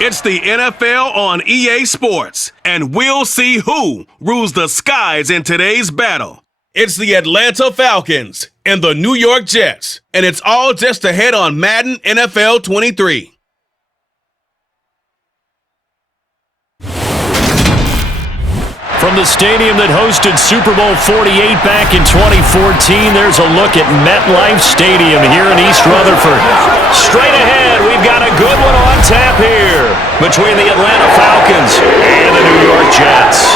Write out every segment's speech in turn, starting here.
It's the NFL on EA Sports, and we'll see who rules the skies in today's battle. It's the Atlanta Falcons and the New York Jets, and it's all just ahead on Madden NFL 23. From the stadium that hosted Super Bowl 48 back in 2014, there's a look at MetLife Stadium here in East Rutherford. Straight ahead, we've got a good one on tap here between the Atlanta Falcons and the New York Jets.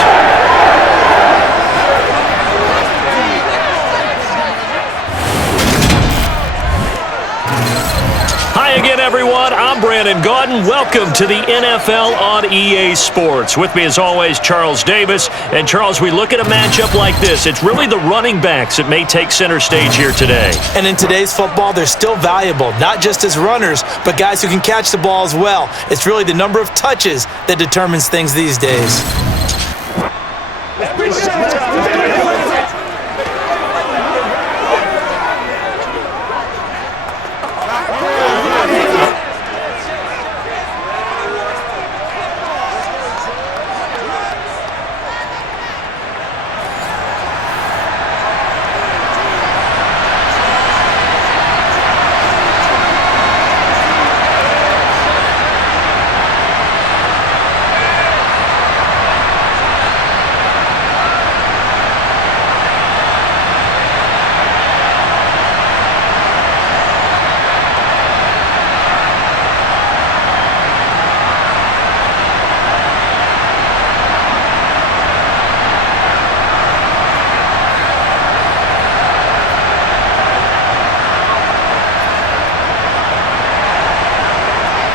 Hi again, everyone. I'm Brandon Gaudin. Welcome to the NFL on EA Sports. With me, as always, Charles Davis. And, Charles, we look at a matchup like this. It's really the running backs that may take center stage here today. And in today's football, they're still valuable, not just as runners, but guys who can catch the ball as well. It's really the number of touches that determines things these days.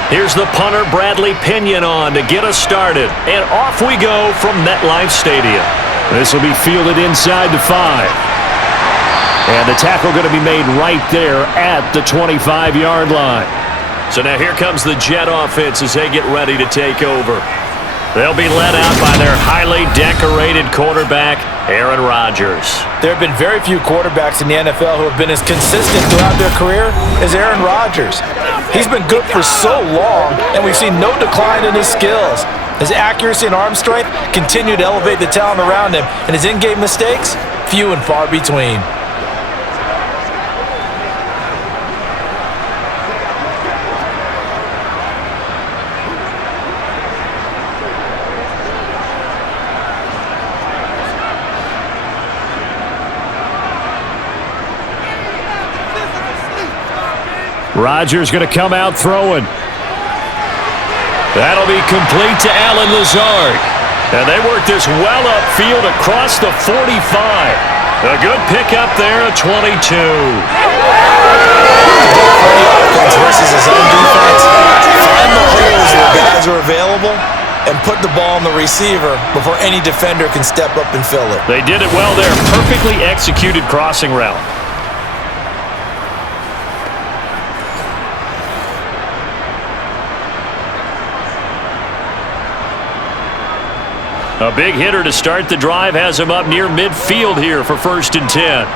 Here's the punter, Bradley Pinion, on to get us started. And off we go from MetLife Stadium. This will be fielded inside the 5. And the tackle going to be made right there at the 25-yard line. So now here comes the Jet offense as they get ready to take over. They'll be led out by their highly decorated quarterback, Aaron Rodgers. There have been very few quarterbacks in the NFL who have been as consistent throughout their career as Aaron Rodgers. He's been good for so long, and we've seen no decline in his skills. His accuracy and arm strength continue to elevate the talent around him, and his in-game mistakes, few and far between. Rodgers going to come out throwing. That'll be complete to Allen Lazard. And they work this well upfield across the 45. A good pickup there at 22. Versus his own defense. Find the holes where guys are available and put the ball on the receiver before any defender can step up and fill it. They did it well there. Perfectly executed crossing route. A big hitter to start the drive has him up near midfield here for 1st and 10.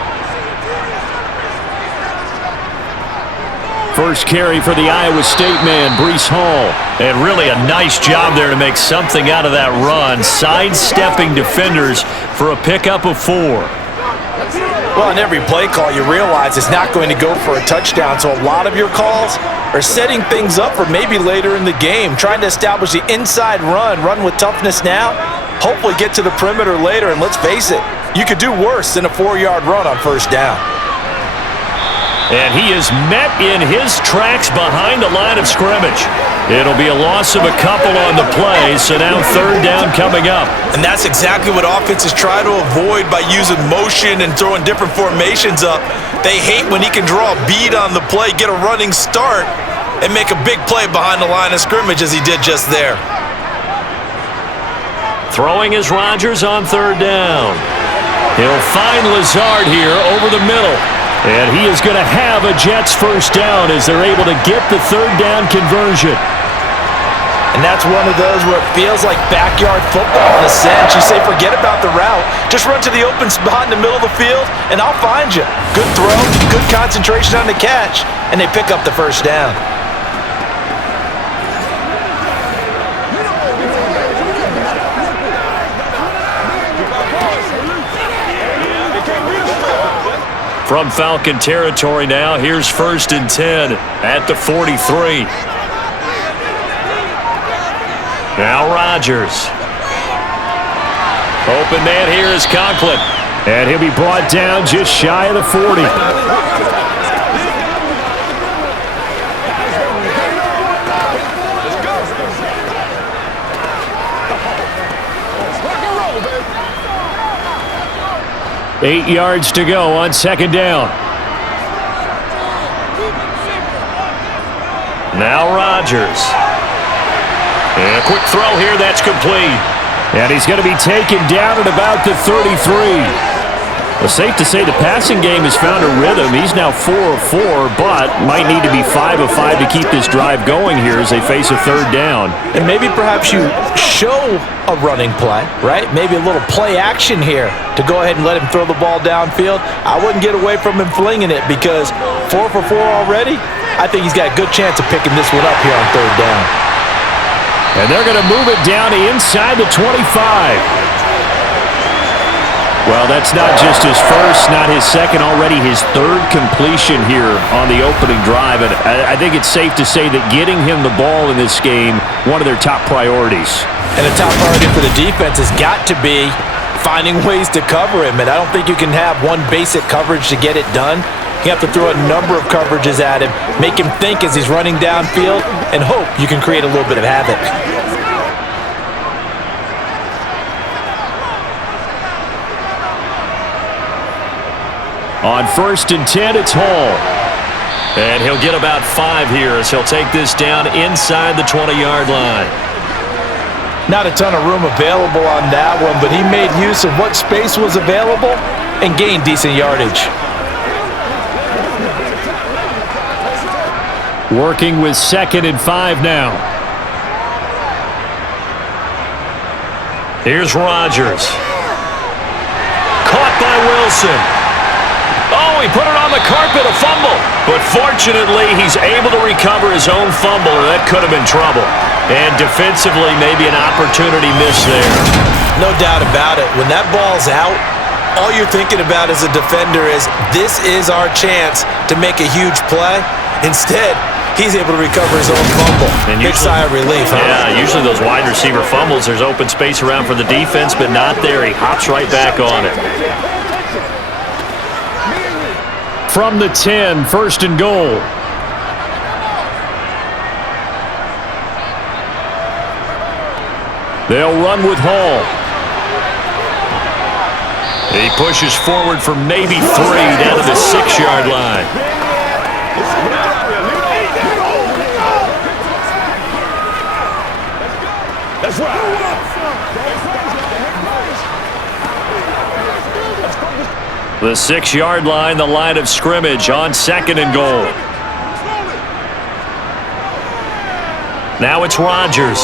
First carry for the Iowa State man, Breece Hall. And really a nice job there to make something out of that run, sidestepping defenders for a pickup of 4. Well, in every play call, you realize it's not going to go for a touchdown, so a lot of your calls are setting things up for maybe later in the game, trying to establish the inside run with toughness now, hopefully get to the perimeter later, and let's face it, you could do worse than a 4-yard run on 1st down. And he is met in his tracks behind the line of scrimmage. It'll be a loss of a couple on the play, so now 3rd down coming up. And that's exactly what offenses try to avoid by using motion and throwing different formations up. They hate when he can draw a bead on the play, get a running start, and make a big play behind the line of scrimmage as he did just there. Throwing is Rodgers on 3rd down. He'll find Lazard here over the middle. And he is going to have a Jets 1st down as they're able to get the 3rd down conversion. And that's one of those where it feels like backyard football in a sense. You say, forget about the route. Just run to the open spot in the middle of the field, and I'll find you. Good throw, good concentration on the catch, and they pick up the 1st down. From Falcon territory now, here's 1st and 10 at the 43. Now Rodgers. Open man here is Conklin. And he'll be brought down just shy of the 40. Eight yards to go on 2nd down. Now Rodgers. And a quick throw here, that's complete. And he's going to be taken down at about the 33. Well, safe to say the passing game has found a rhythm. He's now 4 of 4, but might need to be 5 of 5 to keep this drive going here as they face a 3rd down. And maybe perhaps you show a running play, right? Maybe a little play action here to go ahead and let him throw the ball downfield. I wouldn't get away from him flinging it because 4 for 4 already. I think he's got a good chance of picking this one up here on 3rd down. And they're going to move it down to inside the 25. Well, that's not just his first, not his second, already his 3rd completion here on the opening drive. And I think it's safe to say that getting him the ball in this game, one of their top priorities. And a top priority for the defense has got to be finding ways to cover him. And I don't think you can have one basic coverage to get it done. You have to throw a number of coverages at him, make him think as he's running downfield, and hope you can create a little bit of havoc. On 1st and 10, it's Hall. And he'll get about 5 here as he'll take this down inside the 20-yard line. Not a ton of room available on that one, but he made use of what space was available and gained decent yardage. Working with 2nd and 5 now. Here's Rodgers. Caught by Wilson. Oh, he put it on the carpet, a fumble. But fortunately, he's able to recover his own fumble, or that could have been trouble. And defensively, maybe an opportunity missed there. No doubt about it. When that ball's out, all you're thinking about as a defender is, this is our chance to make a huge play. Instead, he's able to recover his own fumble. And big sigh of relief, huh? Yeah, usually those wide receiver fumbles, there's open space around for the defense, but not there. He hops right back on it. From the 10, 1st and goal. They'll run with Hall. He pushes forward for maybe 3 down to the 6-yard line. That's right. The 6-yard line, the line of scrimmage on 2nd and goal. Now it's Rodgers.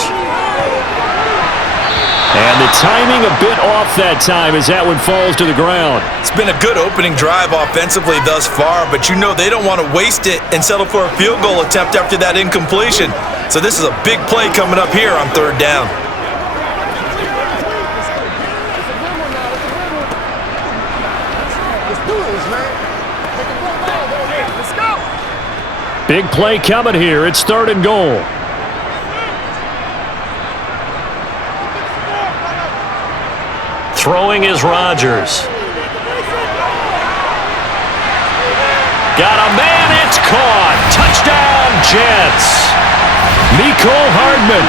And the timing a bit off that time as that one falls to the ground. It's been a good opening drive offensively thus far, but you know they don't want to waste it and settle for a field goal attempt after that incompletion. So this is a big play coming up here on 3rd down. Big play coming here. It's 3rd and goal. Throwing is Rodgers. Got a man. It's caught. Touchdown, Jets. Mecole Hardman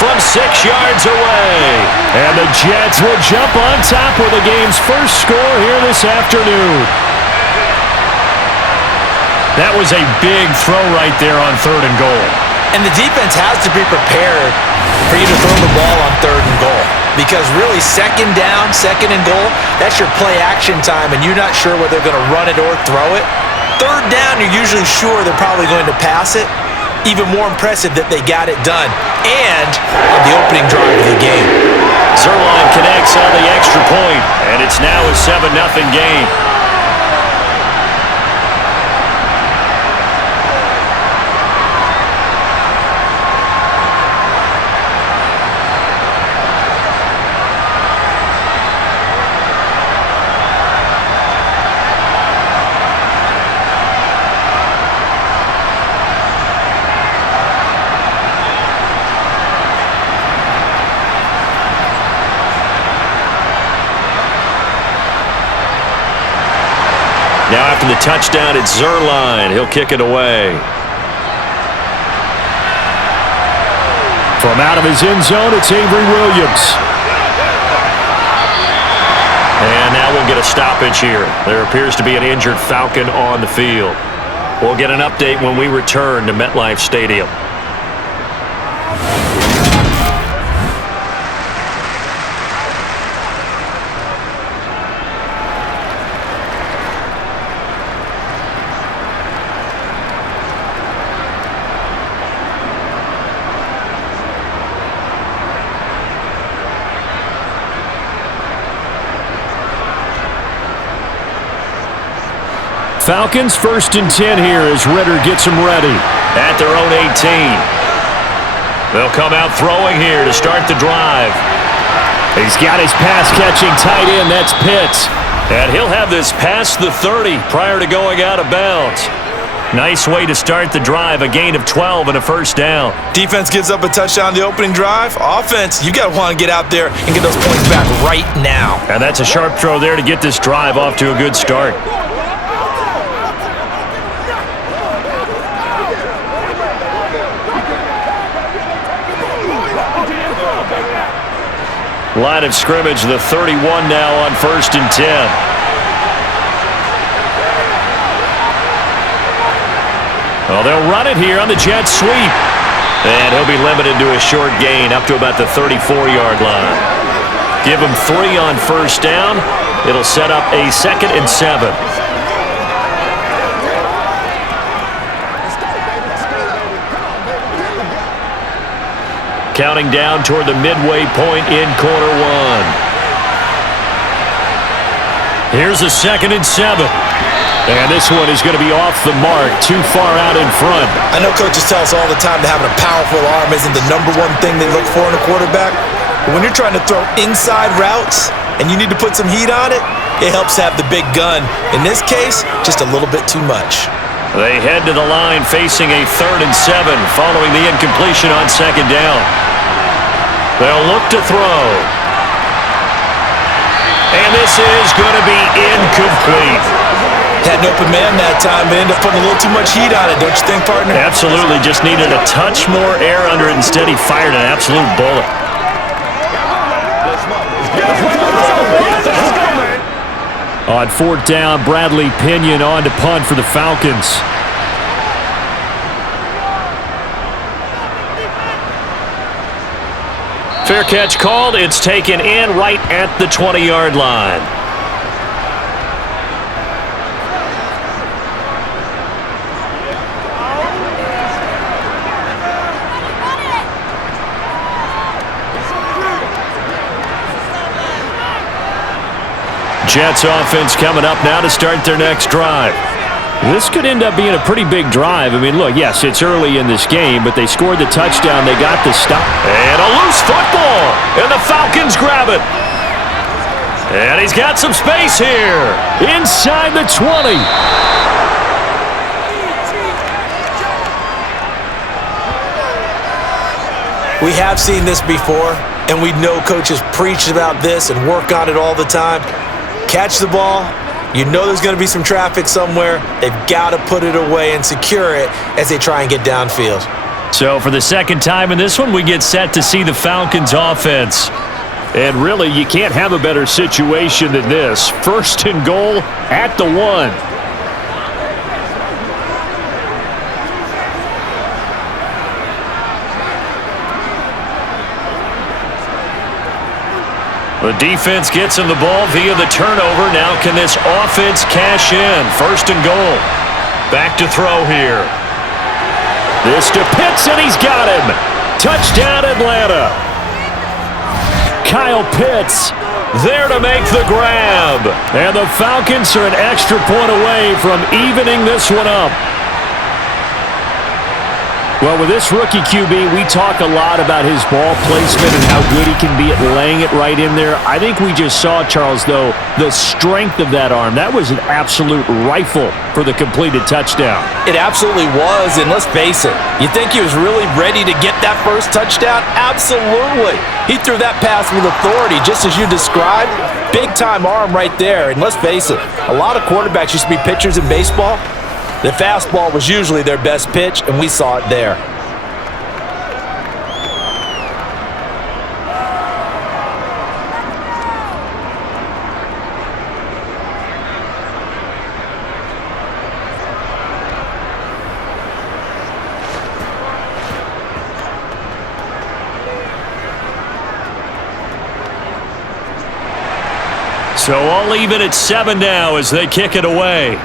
from 6 yards away. And the Jets will jump on top with the game's first score here this afternoon. That was a big throw right there on 3rd and goal. And the defense has to be prepared for you to throw the ball on 3rd and goal. Because really, 2nd down, 2nd and goal, that's your play action time, and you're not sure whether they're going to run it or throw it. 3rd down, you're usually sure they're probably going to pass it. Even more impressive that they got it done. And on the opening drive of the game. Zerline connects on the extra point, and it's now a 7-0 game. Now after the touchdown, it's Zerline. He'll kick it away. From out of his end zone, it's Avery Williams. And now we'll get a stoppage here. There appears to be an injured Falcon on the field. We'll get an update when we return to MetLife Stadium. Falcons 1st and 10 here as Ritter gets them ready at their own 18. They'll come out throwing here to start the drive. He's got his pass-catching tight end. That's Pitts. And he'll have this past the 30 prior to going out of bounds. Nice way to start the drive, a gain of 12 and a first down. Defense gives up a touchdown the opening drive. Offense, you got to want to get out there and get those points back right now. And that's a sharp throw there to get this drive off to a good start. Line of scrimmage, the 31 now on 1st and 10. Well, they'll run it here on the jet sweep. And he'll be limited to a short gain up to about the 34-yard line. Give him 3 on first down. It'll set up a 2nd and 7. Counting down toward the midway point in quarter 1. Here's a 2nd and 7. And this one is going to be off the mark, too far out in front. I know coaches tell us all the time that having a powerful arm isn't the #1 thing they look for in a quarterback. But when you're trying to throw inside routes and you need to put some heat on it, it helps have the big gun. In this case, just a little bit too much. They head to the line facing a 3rd and 7 following the incompletion on 2nd down. They'll look to throw. And this is going to be incomplete. Had an open man that time, but ended up putting a little too much heat on it, don't you think, partner? Absolutely. Just needed a touch more air under it. Instead, he fired an absolute bullet. On 4th down, Bradley Pinion on to punt for the Falcons. Fair catch called. It's taken in right at the 20-yard line. Jets offense coming up now to start their next drive. This could end up being a pretty big drive. I mean, look, yes, it's early in this game, but they scored the touchdown. They got the stop. And a loose football, and the Falcons grab it. And he's got some space here inside the 20. We have seen this before, and we know coaches preach about this and work on it all the time. Catch the ball. You know there's going to be some traffic somewhere. They've got to put it away and secure it as they try and get downfield. So for the second time in this one, we get set to see the Falcons offense. And really, you can't have a better situation than this. 1st and goal at the 1. The defense gets him the ball via the turnover. Now can this offense cash in? 1st and goal. Back to throw here. This to Pitts, and he's got him. Touchdown, Atlanta. Kyle Pitts there to make the grab. And the Falcons are an extra point away from evening this one up. Well, with this rookie QB, we talk a lot about his ball placement and how good he can be at laying it right in there. I think we just saw, Charles, though, the strength of that arm. That was an absolute rifle for the completed touchdown. It absolutely was, and let's face it, you think he was really ready to get that first touchdown? Absolutely. He threw that pass with authority, just as you described. Big-time arm right there, and let's face it, a lot of quarterbacks used to be pitchers in baseball. The fastball was usually their best pitch, and we saw it there. So all even at 7 now as they kick it away.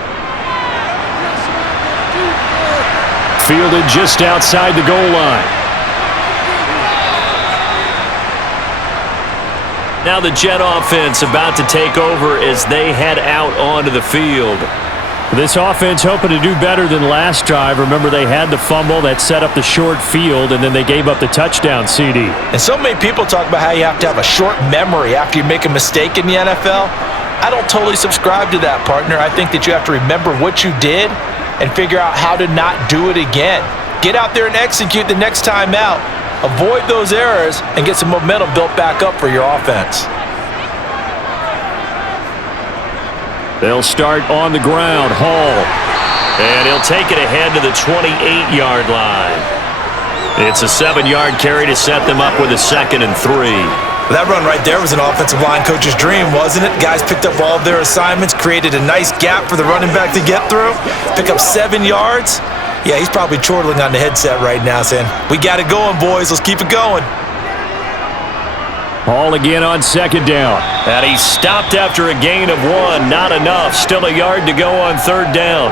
Fielded just outside the goal line. Now the Jet offense about to take over as they head out onto the field. This offense hoping to do better than last drive. Remember, they had the fumble that set up the short field, and then they gave up the touchdown CD. And so many people talk about how you have to have a short memory after you make a mistake in the NFL. I don't totally subscribe to that, partner. I think that you have to remember what you did and figure out how to not do it again. Get out there and execute the next time out. Avoid those errors and get some momentum built back up for your offense. They'll start on the ground. Hall. And he'll take it ahead to the 28-yard line. It's a 7-yard carry to set them up with a 2nd and 3. That run right there was an offensive line coach's dream, wasn't it? Guys picked up all of their assignments, created a nice gap for the running back to get through, pick up 7 yards. Yeah, he's probably chortling on the headset right now saying, we got it going, boys. Let's keep it going. Hall again on 2nd down. And he stopped after a gain of 1. Not enough. Still a yard to go on 3rd down.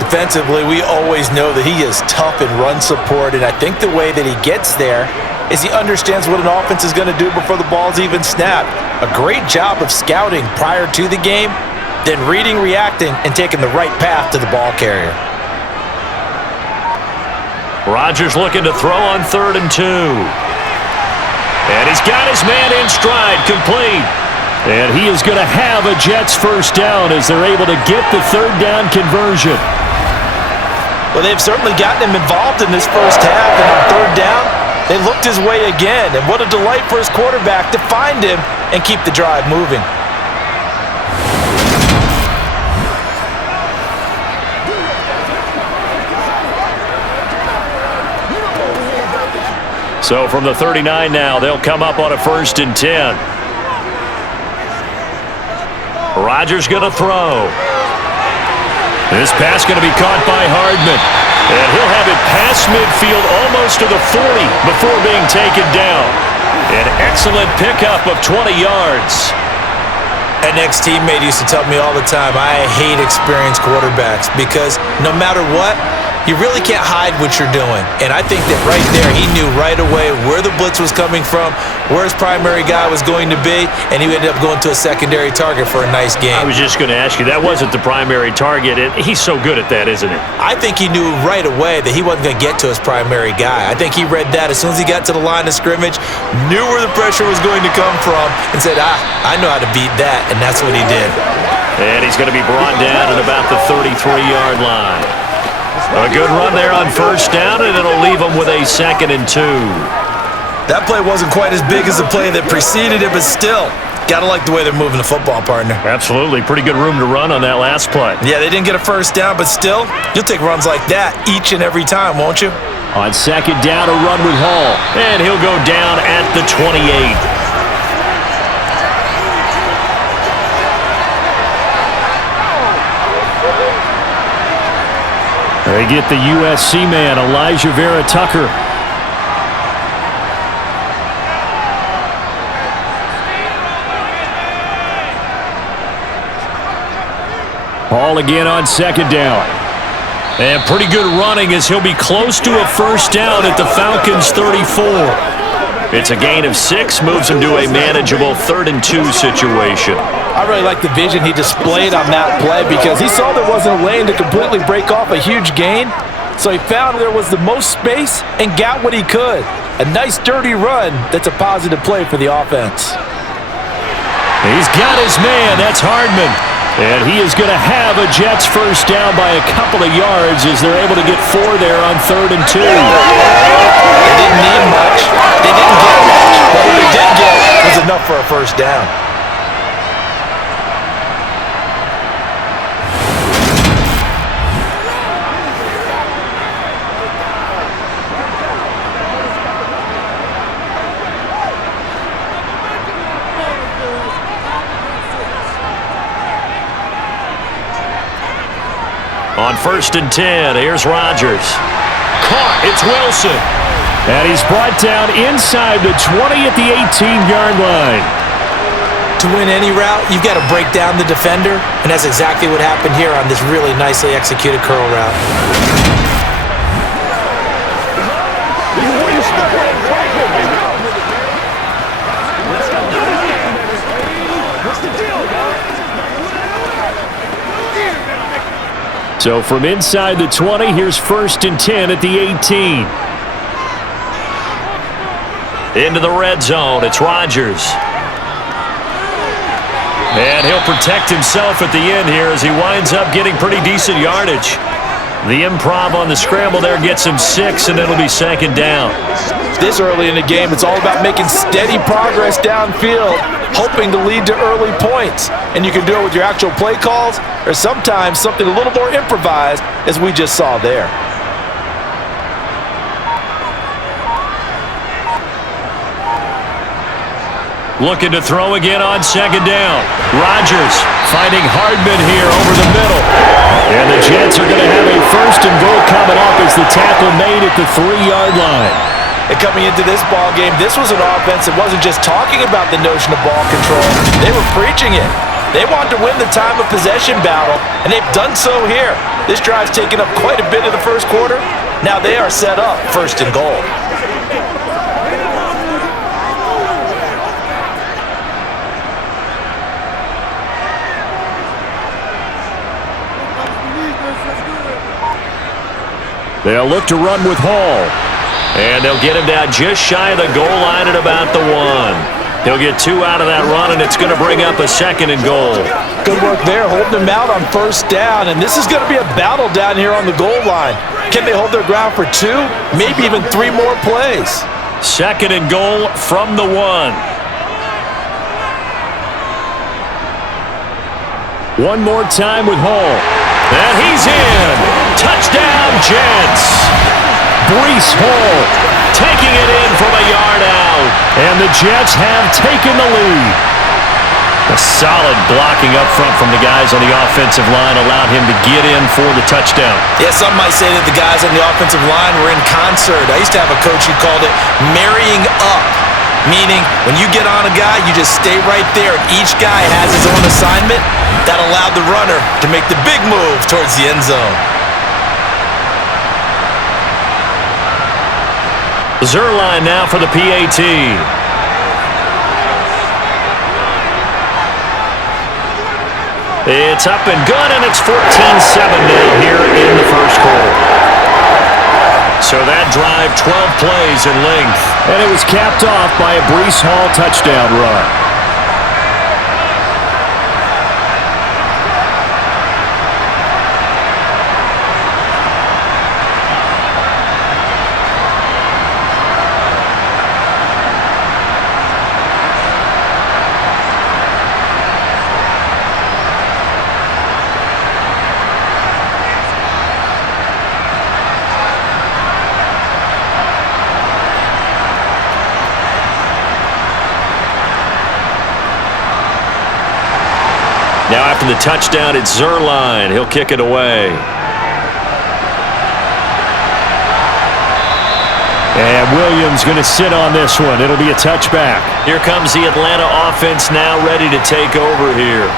Defensively, we always know that he is tough in run support, and I think the way that he gets there is he understands what an offense is going to do before the ball's even snapped. A great job of scouting prior to the game, then reading, reacting, and taking the right path to the ball carrier. Rodgers looking to throw on 3rd and 2. And he's got his man in stride, complete. And he is going to have a Jets first down as they're able to get the 3rd down conversion. Well, they've certainly gotten him involved in this first half, and on 3rd down, they looked his way again. And what a delight for his quarterback to find him and keep the drive moving. So from the 39 now, they'll come up on a 1st and 10. Rodgers going to throw. This pass going to be caught by Hardman. And he'll have it past midfield almost to the 40 before being taken down. An excellent pickup of 20 yards. An ex-teammate used to tell me all the time, I hate experienced quarterbacks because no matter what, you really can't hide what you're doing. And I think that right there, he knew right away where the blitz was coming from, where his primary guy was going to be, and he ended up going to a secondary target for a nice game. I was just going to ask you, that wasn't the primary target. He's so good at that, isn't he? I think he knew right away that he wasn't going to get to his primary guy. I think he read that as soon as he got to the line of scrimmage, knew where the pressure was going to come from, and said, I know how to beat that, and that's what he did. And he's going to be brought down at about the 33-yard line. A good run there on 1st down, and it'll leave him with a 2nd and 2. That play wasn't quite as big as the play that preceded it, but still, gotta like the way they're moving the football, partner. Absolutely. Pretty good room to run on that last play. Yeah, they didn't get a 1st down, but still, you'll take runs like that each and every time, won't you? On 2nd down, a run with Hall, and he'll go down at the 28. They get the USC man, Elijah Vera Tucker. Hall again on 2nd down. And pretty good running as he'll be close to a 1st down at the Falcons' 34. It's a gain of 6, moves him to a manageable 3rd and 2 situation. I really like the vision he displayed on that play because he saw there wasn't a lane to completely break off a huge gain. so he found there was the most space and got what he could. A nice dirty run that's a positive play for the offense. He's got his man. That's Hardman. And he is going to have a Jets first down by a couple of yards as they're able to get 4 there on 3rd and 2. They didn't need much. They didn't get much. But what they did get was enough for a first down. On 1st and 10, here's Rodgers. Caught, it's Wilson. And he's brought down inside the 20 at the 18-yard line. To win any route, you've got to break down the defender, and that's exactly what happened here on this really nicely executed curl route. So from inside the 20, here's 1st and 10 at the 18. Into the red zone, it's Rodgers. And he'll protect himself at the end here as he winds up getting pretty decent yardage. The improv on the scramble there gets him 6, and it'll be 2nd down. This early in the game, it's all about making steady progress downfield, hoping to lead to early points. And you can do it with your actual play calls or sometimes something a little more improvised, as we just saw there. Looking to throw again on 2nd down. Rodgers finding Hardman here over the middle. And the Jets are going to have a 1st and goal coming up as the tackle made at the 3-yard line. And coming into this ball game, this was an offense that wasn't just talking about the notion of ball control. They were preaching it. They wanted to win the time of possession battle, and they've done so here. This drive's taken up quite a bit of the first quarter. Now they are set up 1st and goal. They'll look to run with Hall. And they'll get him down just shy of the goal line at about the 1. He'll get 2 out of that run, and it's going to bring up a 2nd and goal. Good work there, holding him out on 1st down. And this is going to be a battle down here on the goal line. Can they hold their ground for 2, maybe even 3 more plays? 2nd and goal from the 1. One more time with Hall. And he's in. Touchdown, Jets. Breece Hall taking it in from a yard out. And the Jets have taken the lead. A solid blocking up front from the guys on the offensive line allowed him to get in for the touchdown. Yeah, some might say that the guys on the offensive line were in concert. I used to have a coach who called it marrying up, meaning when you get on a guy, you just stay right there, and each guy has his own assignment. That allowed the runner to make the big move towards the end zone. Zuerlein now for the PAT. It's up and good, and it's 14-7 now here in the first quarter. So that drive, 12 plays in length. And it was capped off by a Breece Hall touchdown run. Now after the touchdown, it's Zuerlein. He'll kick it away. And Williams going to sit on this one. It'll be a touchback. Here comes the Atlanta offense now ready to take over here.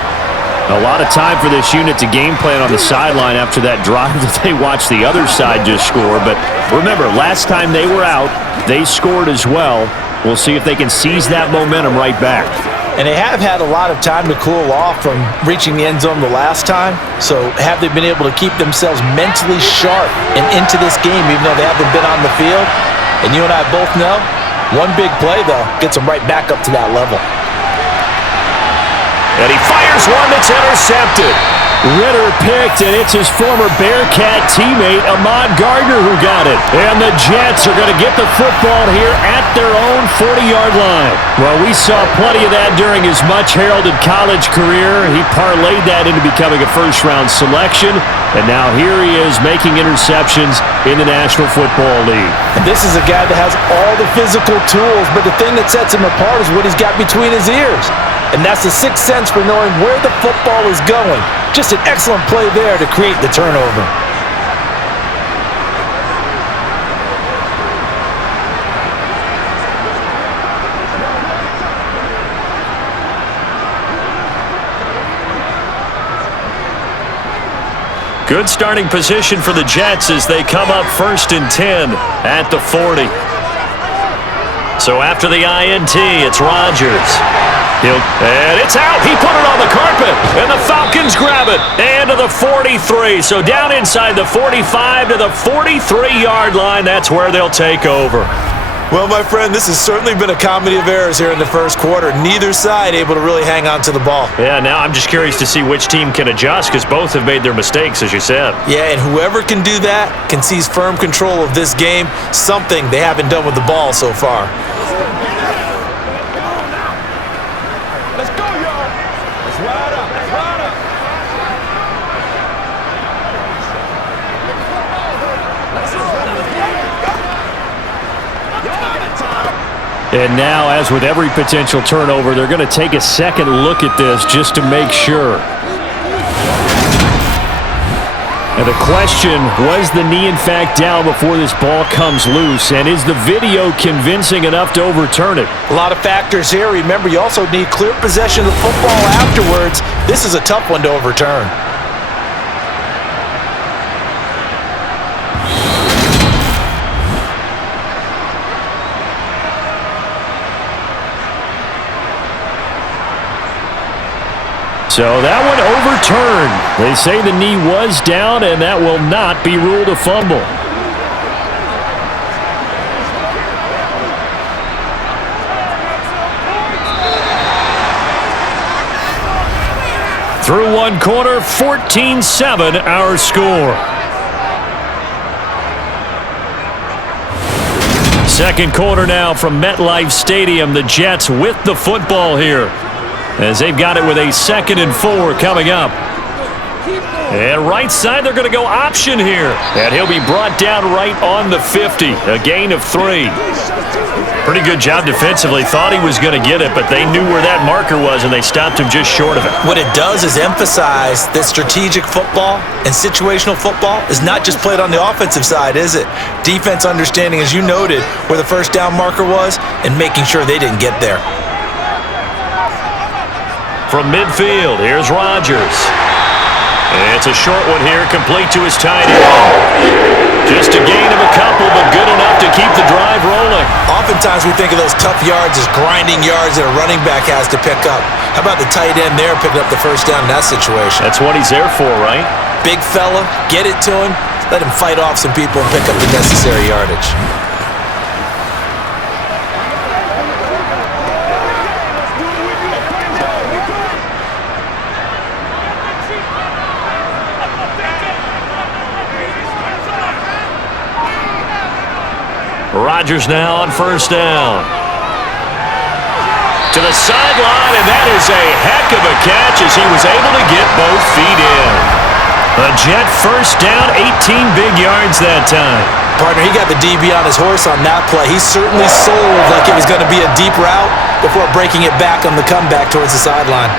A lot of time for this unit to game plan on the sideline after that drive that they watched the other side just score. But remember, last time they were out, they scored as well. We'll see if they can seize that momentum right back. And they have had a lot of time to cool off from reaching the end zone the last time. So have they been able to keep themselves mentally sharp and into this game, even though they haven't been on the field? And you and I both know, one big play, though, gets them right back up to that level. And he fires one that's intercepted. Ritter picked, and it's his former Bearcat teammate, Ahmad Gardner, who got it. And the Jets are going to get the football here at their own 40-yard line. Well, we saw plenty of that during his much-heralded college career. He parlayed that into becoming a first-round selection, and now here he is making interceptions in the National Football League. And this is a guy that has all the physical tools, but the thing that sets him apart is what he's got between his ears. And that's the sixth sense for knowing where the football is going. Just an excellent play there to create the turnover. Good starting position for the Jets as they come up 1st and 10 at the 40. So after the INT, it's Rodgers. And it's out. He put it on the carpet, and the Falcons grab it. And to the 43. So down inside the 45 to the 43-yard line. That's where they'll take over. Well, my friend, this has certainly been a comedy of errors here in the first quarter. Neither side able to really hang on to the ball. Yeah, now I'm just curious to see which team can adjust because both have made their mistakes, as you said. Yeah, and whoever can do that can seize firm control of this game, something they haven't done with the ball so far. And now, as with every potential turnover, they're going to take a second look at this just to make sure. And the question, was the knee in fact down before this ball comes loose? And is the video convincing enough to overturn it? A lot of factors here. Remember, you also need clear possession of the football afterwards. This is a tough one to overturn. So that one overturned. They say the knee was down, and that will not be ruled a fumble. Through one quarter, 14-7 our score. Second quarter now from MetLife Stadium. The Jets with the football here, as they've got it with a 2nd and 4 coming up. And right side, they're going to go option here. And he'll be brought down right on the 50. A gain of 3. Pretty good job defensively. Thought he was going to get it, but they knew where that marker was, and they stopped him just short of it. What it does is emphasize that strategic football and situational football is not just played on the offensive side, is it? Defense understanding, as you noted, where the first down marker was and making sure they didn't get there. From midfield, here's Rodgers. And it's a short one here, complete to his tight end. Just a gain of a couple, but good enough to keep the drive rolling. Oftentimes we think of those tough yards as grinding yards that a running back has to pick up. How about the tight end there picking up the first down in that situation? That's what he's there for, right? Big fella, get it to him, let him fight off some people and pick up the necessary yardage. Rodgers now on first down. To the sideline, and that is a heck of a catch as he was able to get both feet in. A Jet first down, 18 big yards that time. Partner, he got the DB on his horse on that play. He certainly sold like it was going to be a deep route before breaking it back on the comeback towards the sideline.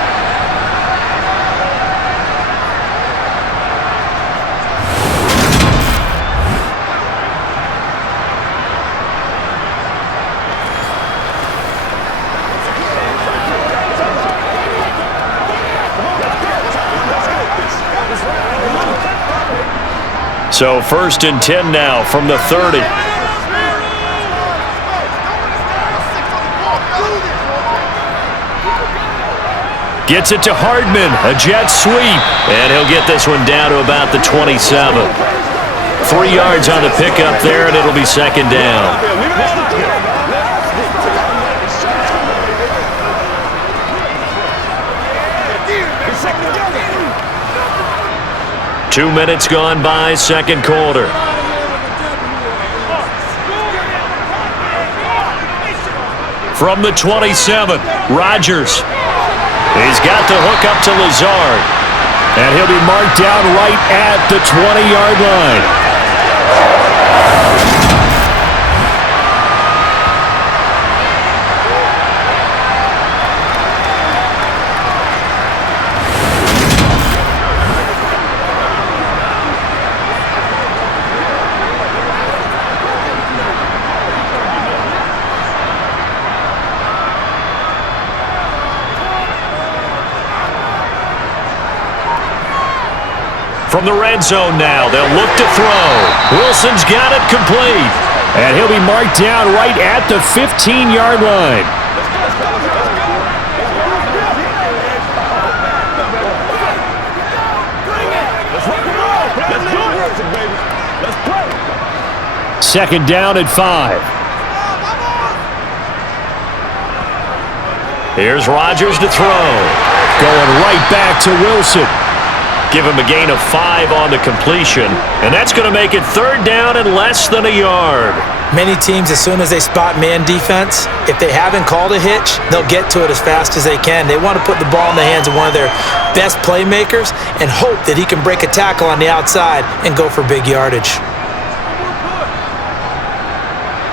So 1st and 10 now from the 30. Gets it to Hardman, a jet sweep, and he'll get this one down to about the 27. 3 yards on the pickup there, and it'll be second down. Two minutes gone by, second quarter. From the 27, Rodgers. He's got the hook up to Lazard. And he'll be marked down right at the 20-yard line. From the red zone now, they'll look to throw. Wilson's got it complete. And he'll be marked down right at the 15-yard line. Second down at 5. Here's Rodgers to throw. Going right back to Wilson. Give him a gain of 5 on the completion, and that's going to make it third down and less than a yard. Many teams, as soon as they spot man defense, if they haven't called a hitch, they'll get to it as fast as they can. They want to put the ball in the hands of one of their best playmakers and hope that he can break a tackle on the outside and go for big yardage.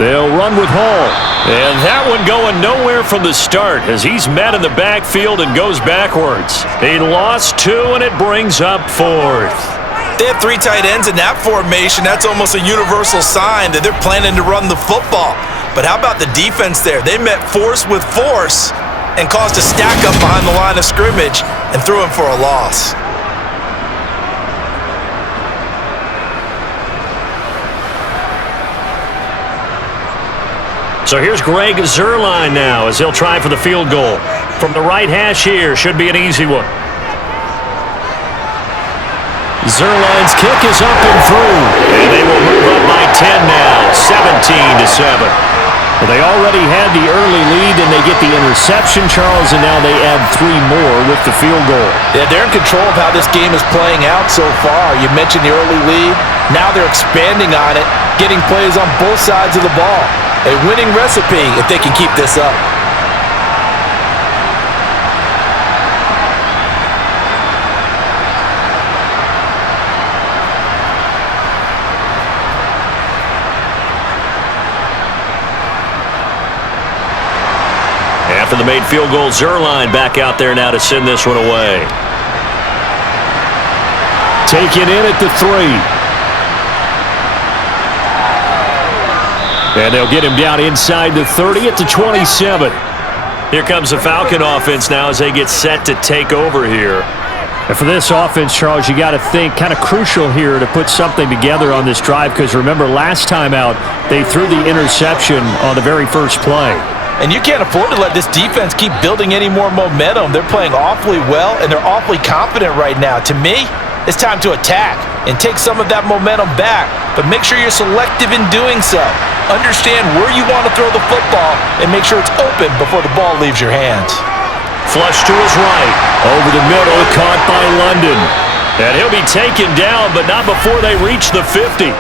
They'll run with Hall. And that one going nowhere from the start as he's met in the backfield and goes backwards. He lost 2, and it brings up 4th. They have 3 tight ends in that formation. That's almost a universal sign that they're planning to run the football. But how about the defense there? They met force with force and caused a stack up behind the line of scrimmage and threw him for a loss. So here's Greg Zuerlein now as he'll try for the field goal. From the right hash here, should be an easy one. Zuerlein's kick is up and through. And they will move up by 10 now, 17-7. Well, they already had the early lead, and they get the interception, Charles, and now they add 3 more with the field goal. Yeah, they're in control of how this game is playing out so far. You mentioned the early lead. Now they're expanding on it, getting plays on both sides of the ball. A winning recipe if they can keep this up. After the made field goal, Zuerlein back out there now to send this one away. Taken in at the 3. And they'll get him down inside the 30 at the 27. Here comes the Falcon offense now as they get set to take over here. And for this offense, Charles, you got to think kind of crucial here to put something together on this drive, because remember last time out they threw the interception on the very first play. And you can't afford to let this defense keep building any more momentum. They're playing awfully well, and they're awfully confident right now. To me, it's time to attack and take some of that momentum back, but make sure you're selective in doing so. Understand where you want to throw the football and make sure it's open before the ball leaves your hands. Flush to his right. Over the middle, caught by London. And he'll be taken down, but not before they reach the 50.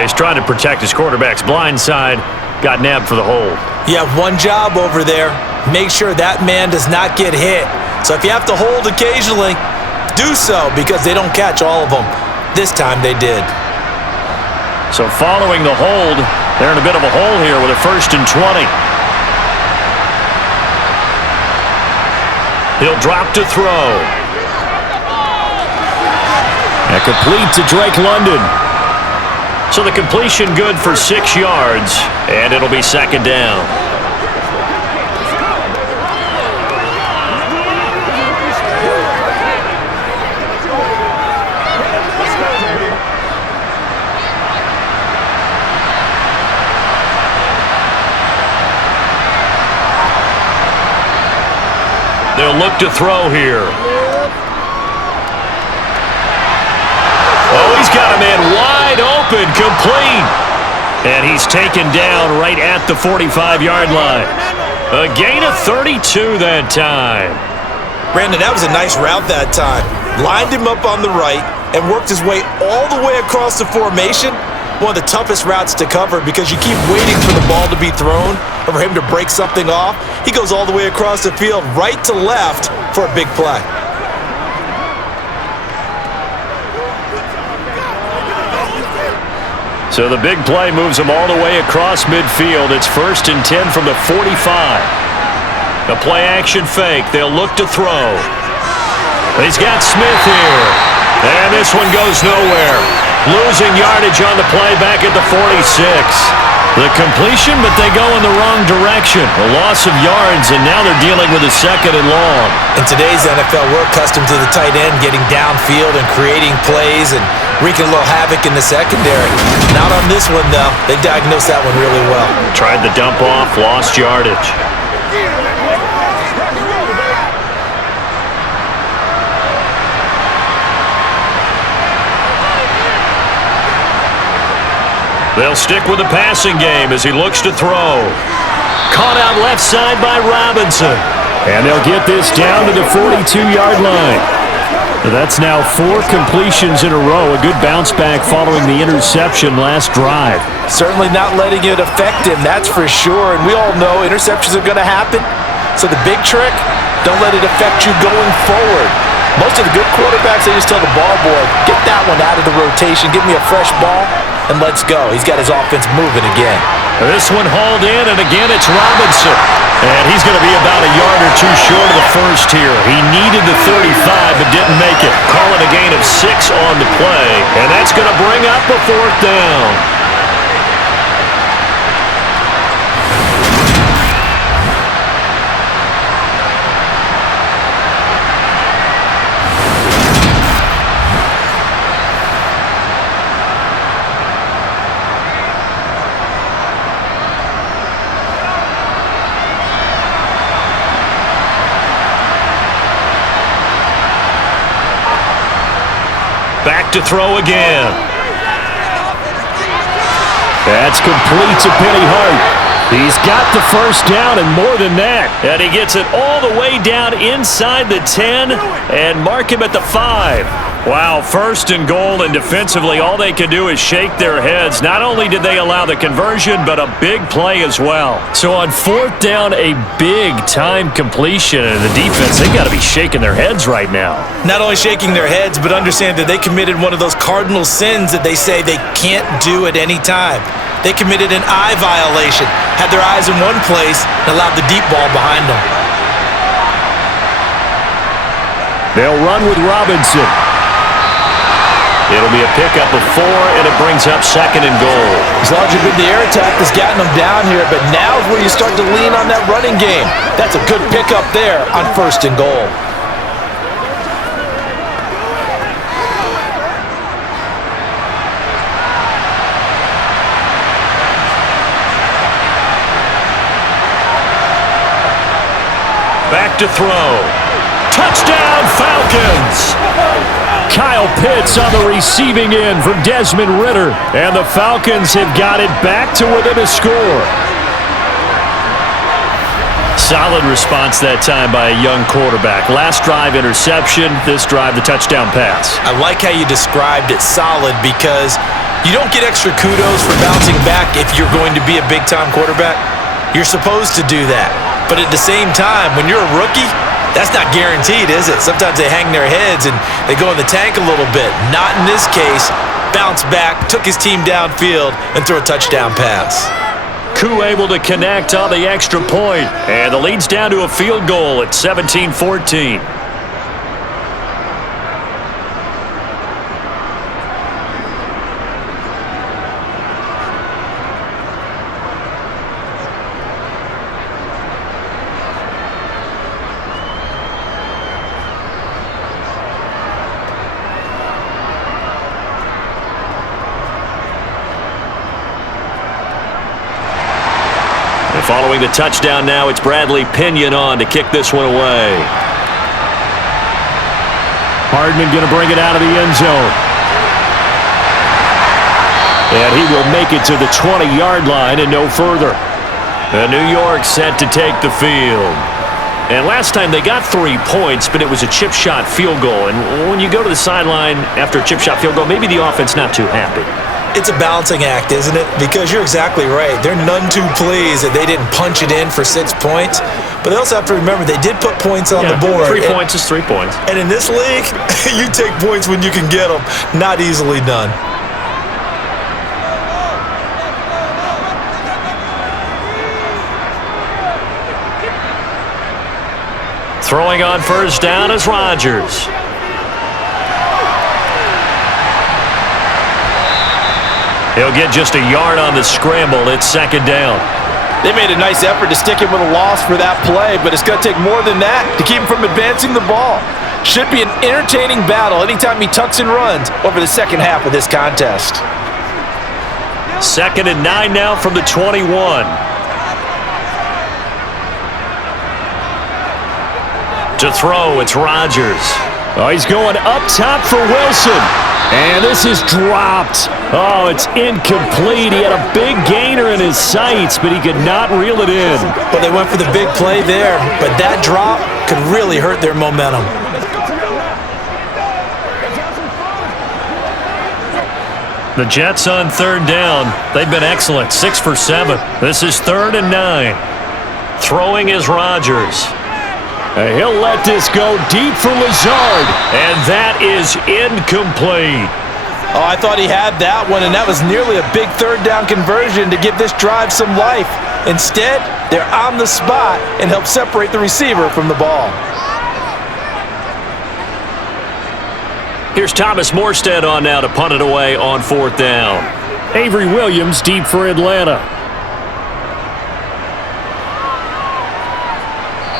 He's trying to protect his quarterback's blind side. Got nabbed for the hold. You have one job over there. Make sure that man does not get hit. So if you have to hold occasionally, do so, because they don't catch all of them. This time they did. So following the hold, they're in a bit of a hole here with a 1st and 20. He'll drop to throw. And complete to Drake London. So the completion good for 6 yards, and it'll be second down. they'll look to throw here. Oh, he's got a man wide open, complete. And he's taken down right at the 45-yard line. A gain of 32 that time. Brandon, that was a nice route that time. Lined him up on the right and worked his way all the way across the formation. One of the toughest routes to cover because you keep waiting for the ball to be thrown or for him to break something off. He goes all the way across the field, right to left, for a big play. So the big play moves him all the way across midfield. It's 1st and 10 from the 45. The play action fake. They'll look to throw. He's got Smith here. And this one goes nowhere. Losing yardage on the play back at the 46. The completion, but they go in the wrong direction. A loss of yards, and now they're dealing with a 2nd and long. In today's NFL, we're accustomed to the tight end getting downfield and creating plays and wreaking a little havoc in the secondary. Not on this one, though. They diagnosed that one really well. Tried the dump off, lost yardage. They'll stick with the passing game as he looks to throw. Caught out left side by Robinson. And they'll get this down to the 42-yard line. That's now 4 completions in a row. A good bounce back following the interception last drive. Certainly not letting it affect him, that's for sure. And we all know interceptions are going to happen. So the big trick, don't let it affect you going forward. Most of the good quarterbacks, they just tell the ball boy, get that one out of the rotation, give me a fresh ball, and let's go. He's got his offense moving again. This one hauled in, and again it's Robinson. And he's going to be about a yard or 2 short of the first here. He needed the 35, but didn't make it. Call it a gain of 6 on the play, and that's going to bring up a 4th down. Back to throw again. That's complete to Penny Hart. He's got the first down and more than that. And he gets it all the way down inside the 10 and mark him at the 5. Wow, 1st and goal, and defensively all they can do is shake their heads. Not only did they allow the conversion, but a big play as well. So on 4th down, a big-time completion, and the defense, they've got to be shaking their heads right now. Not only shaking their heads, but understand that they committed one of those cardinal sins that they say they can't do at any time. They committed an eye violation, had their eyes in one place, and allowed the deep ball behind them. They'll run with Robinson. It'll be a pickup of 4, and it brings up 2nd and goal. As long as you're good, the air attack has gotten them down here, but now is where you start to lean on that running game. That's a good pickup there on 1st and goal. Back to throw. Touchdown, Falcons! Kyle Pitts on the receiving end from Desmond Ridder. And the Falcons have got it back to within a score. Solid response that time by a young quarterback. Last drive, interception. This drive, the touchdown pass. I like how you described it, solid, because you don't get extra kudos for bouncing back if you're going to be a big-time quarterback. You're supposed to do that. But at the same time, when you're a rookie, that's not guaranteed, is it? Sometimes they hang their heads and they go in the tank a little bit. Not in this case. Bounced back, took his team downfield, and threw a touchdown pass. Koo able to connect on the extra point, and the lead's down to a field goal at 17-14. Following the touchdown now, it's Bradley Pinion on to kick this one away. Hardman going to bring it out of the end zone. And he will make it to the 20-yard line and no further. And New York set to take the field. And last time they got 3 points, but it was a chip shot field goal. And when you go to the sideline after a chip shot field goal, maybe the offense not too happy. It's a balancing act, isn't it? Because you're exactly right. They're none too pleased that they didn't punch it in for 6 points. But they also have to remember they did put points on the board. 3 points is 3 points. And in this league, you take points when you can get them. Not easily done. Throwing on first down is Rodgers. He'll get just a yard on the scramble. It's second down. They made a nice effort to stick him with a loss for that play, but it's going to take more than that to keep him from advancing the ball. Should be an entertaining battle anytime he tucks and runs over the second half of this contest. 2nd and 9 now from the 21. To throw, it's Rodgers. Oh, he's going up top for Wilson. And this is dropped. Oh, it's incomplete. He had a big gainer in his sights, but he could not reel it in. Well, they went for the big play there, but that drop could really hurt their momentum. The Jets on third down. They've been excellent. 6 for 7. This is 3rd and 9. Throwing is Rodgers. He'll let this go deep for Lazard. And that is incomplete. Oh, I thought he had that one, and that was nearly a big third down conversion to give this drive some life. Instead, they're on the spot and help separate the receiver from the ball. Here's Thomas Morstead on now to punt it away on 4th down. Avery Williams deep for Atlanta.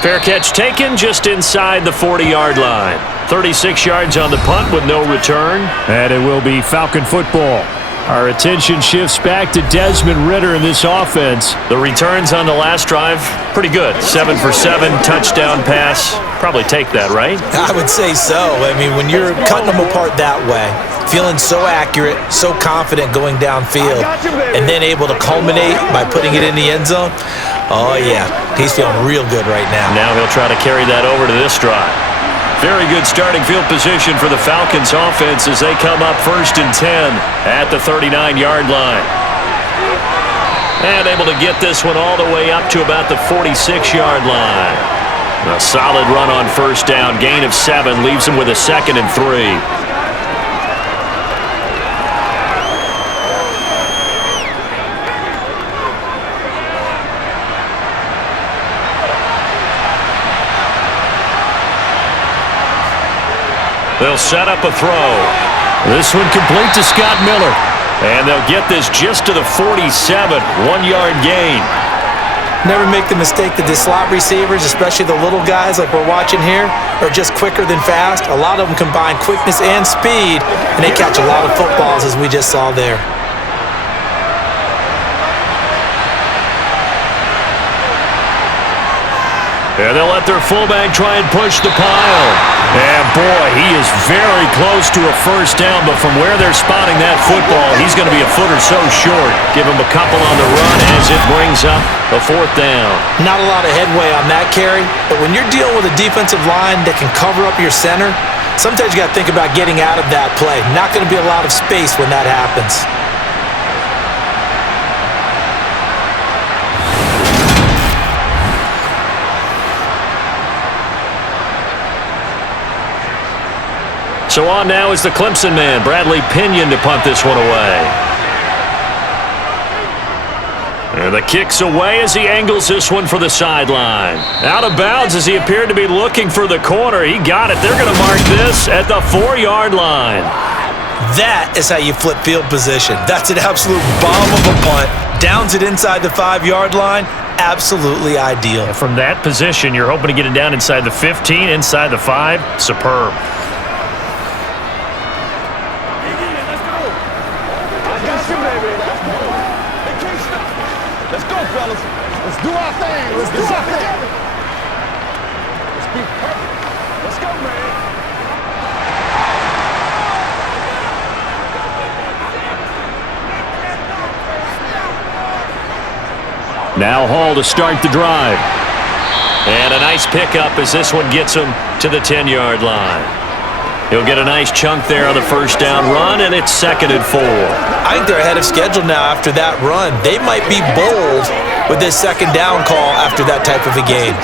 Fair catch taken just inside the 40-yard line. 36 yards on the punt with no return. And it will be Falcon football. Our attention shifts back to Desmond Ridder in this offense. The returns on the last drive, pretty good. 7 for 7, touchdown pass. Probably take that, right? I would say so. I mean, when you're cutting them apart that way, feeling so accurate, so confident going downfield, and then able to culminate by putting it in the end zone, oh, yeah, he's feeling real good right now. Now he'll try to carry that over to this drive. Very good starting field position for the Falcons offense as they come up 1st and 10 at the 39-yard line. And able to get this one all the way up to about the 46-yard line. A solid run on first down, gain of 7, leaves him with a 2nd and 3. They'll set up a throw. This one complete to Scott Miller. And they'll get this just to the 47, 1-yard gain. Never make the mistake that the slot receivers, especially the little guys like we're watching here, are just quicker than fast. A lot of them combine quickness and speed, and they catch a lot of footballs as we just saw there. And they'll let their fullback try and push the pile. And boy, he is very close to a first down, but from where they're spotting that football, he's going to be a foot or so short. Give him a couple on the run as it brings up a 4th down. Not a lot of headway on that carry, but when you're dealing with a defensive line that can cover up your center, sometimes you got to think about getting out of that play. Not going to be a lot of space when that happens. So on now is the Clemson man, Bradley Pinion, to punt this one away. And the kick's away as he angles this one for the sideline. Out of bounds as he appeared to be looking for the corner. He got it. They're going to mark this at the 4-yard line. That is how you flip field position. That's an absolute bomb of a punt. Downs it inside the 5-yard line. Absolutely ideal. And from that position, you're hoping to get it down inside the 15, inside the 5. Superb. Now Hall to start the drive. And a nice pickup as this one gets him to the 10-yard line. He'll get a nice chunk there on the first down run, and it's 2nd and 4. I think they're ahead of schedule now after that run. They might be bold with this 2nd down call after that type of a game.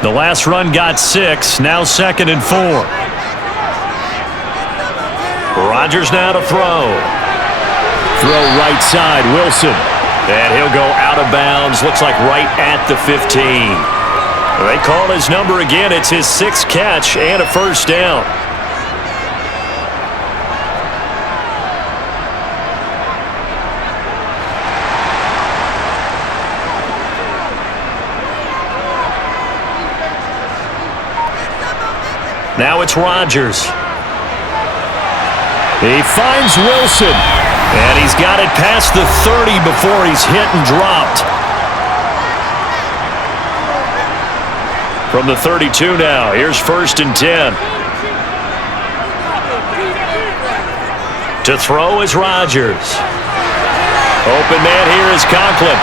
The last run got 6, now 2nd and 4. Rodgers now to throw. Throw right side, Wilson. And he'll go out of bounds, looks like right at the 15. They call his number again. It's his 6th catch and a first down. Now it's Rodgers. He finds Wilson. And he's got it past the 30 before he's hit and dropped. From the 32 now, here's 1st and 10. To throw is Rodgers. Open man here is Conklin.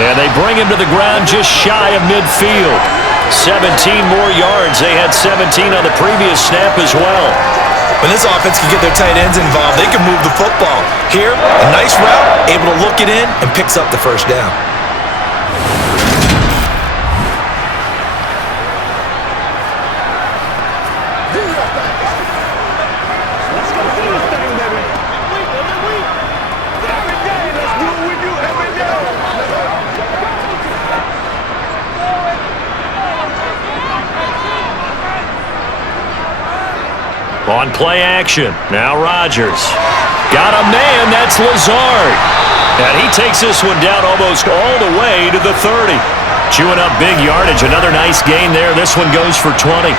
And they bring him to the ground just shy of midfield. 17 more yards. They had 17 on the previous snap as well. When this offense can get their tight ends involved, they can move the football. Here, a nice route, able to look it in, and picks up the first down. On play action, now Rodgers. Got a man, that's Lazard. And he takes this one down almost all the way to the 30. Chewing up big yardage, another nice gain there. This one goes for 20.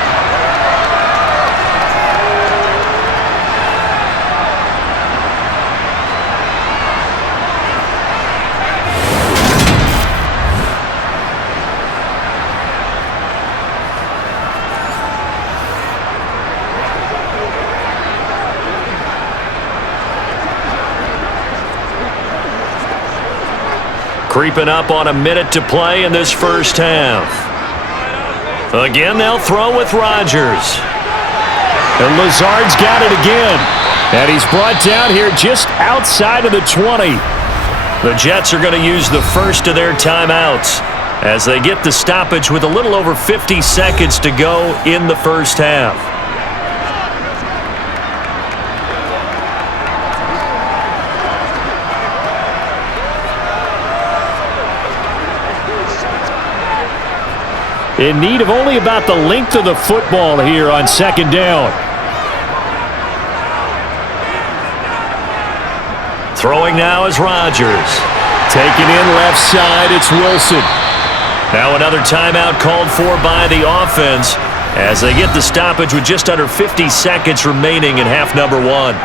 Creeping up on a minute to play in this first half. Again, they'll throw with Rodgers. And Lazard's got it again. And he's brought down here just outside of the 20. The Jets are going to use the first of their timeouts as they get the stoppage with a little over 50 seconds to go in the first half. In need of only about the length of the football here on 2nd down. Throwing now is Rodgers. Taken in left side, it's Wilson. Now another timeout called for by the offense as they get the stoppage with just under 50 seconds remaining in half number 1.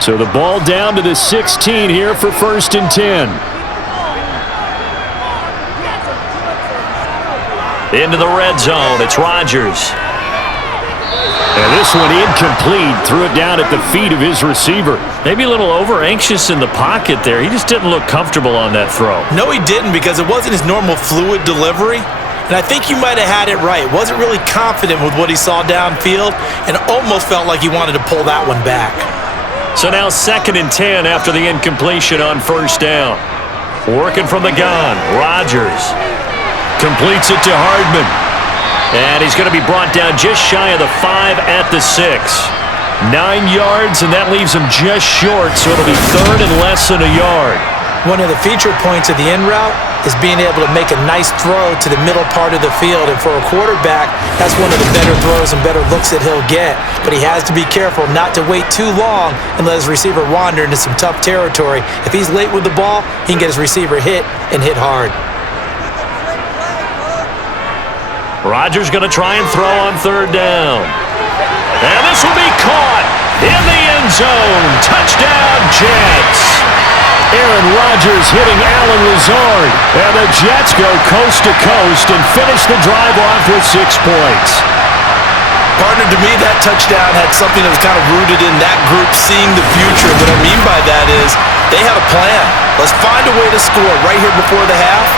So the ball down to the 16 here for 1st and 10. Into the red zone, it's Rodgers. And this one incomplete. Threw it down at the feet of his receiver. Maybe a little over-anxious in the pocket there. He just didn't look comfortable on that throw. No, he didn't, because it wasn't his normal fluid delivery. And I think you might have had it right. Wasn't really confident with what he saw downfield and almost felt like he wanted to pull that one back. So now 2nd and 10 after the incompletion on first down. Working from the gun, Rodgers completes it to Hardman. And he's going to be brought down just shy of the 5 at the 6. 9 yards, and that leaves him just short, so it'll be 3rd and less than a yard. One of the feature points of the in route is being able to make a nice throw to the middle part of the field. And for a quarterback, that's one of the better throws and better looks that he'll get. But he has to be careful not to wait too long and let his receiver wander into some tough territory. If he's late with the ball, he can get his receiver hit and hit hard. Rodgers going to try and throw on 3rd down. And this will be caught in the end zone. Touchdown, Jets. Aaron Rodgers hitting Allen Lazard. And the Jets go coast to coast and finish the drive off with 6 points. Partner, to me, that touchdown had something that was kind of rooted in that group seeing the future. What I mean by that is they had a plan. Let's find a way to score right here before the half,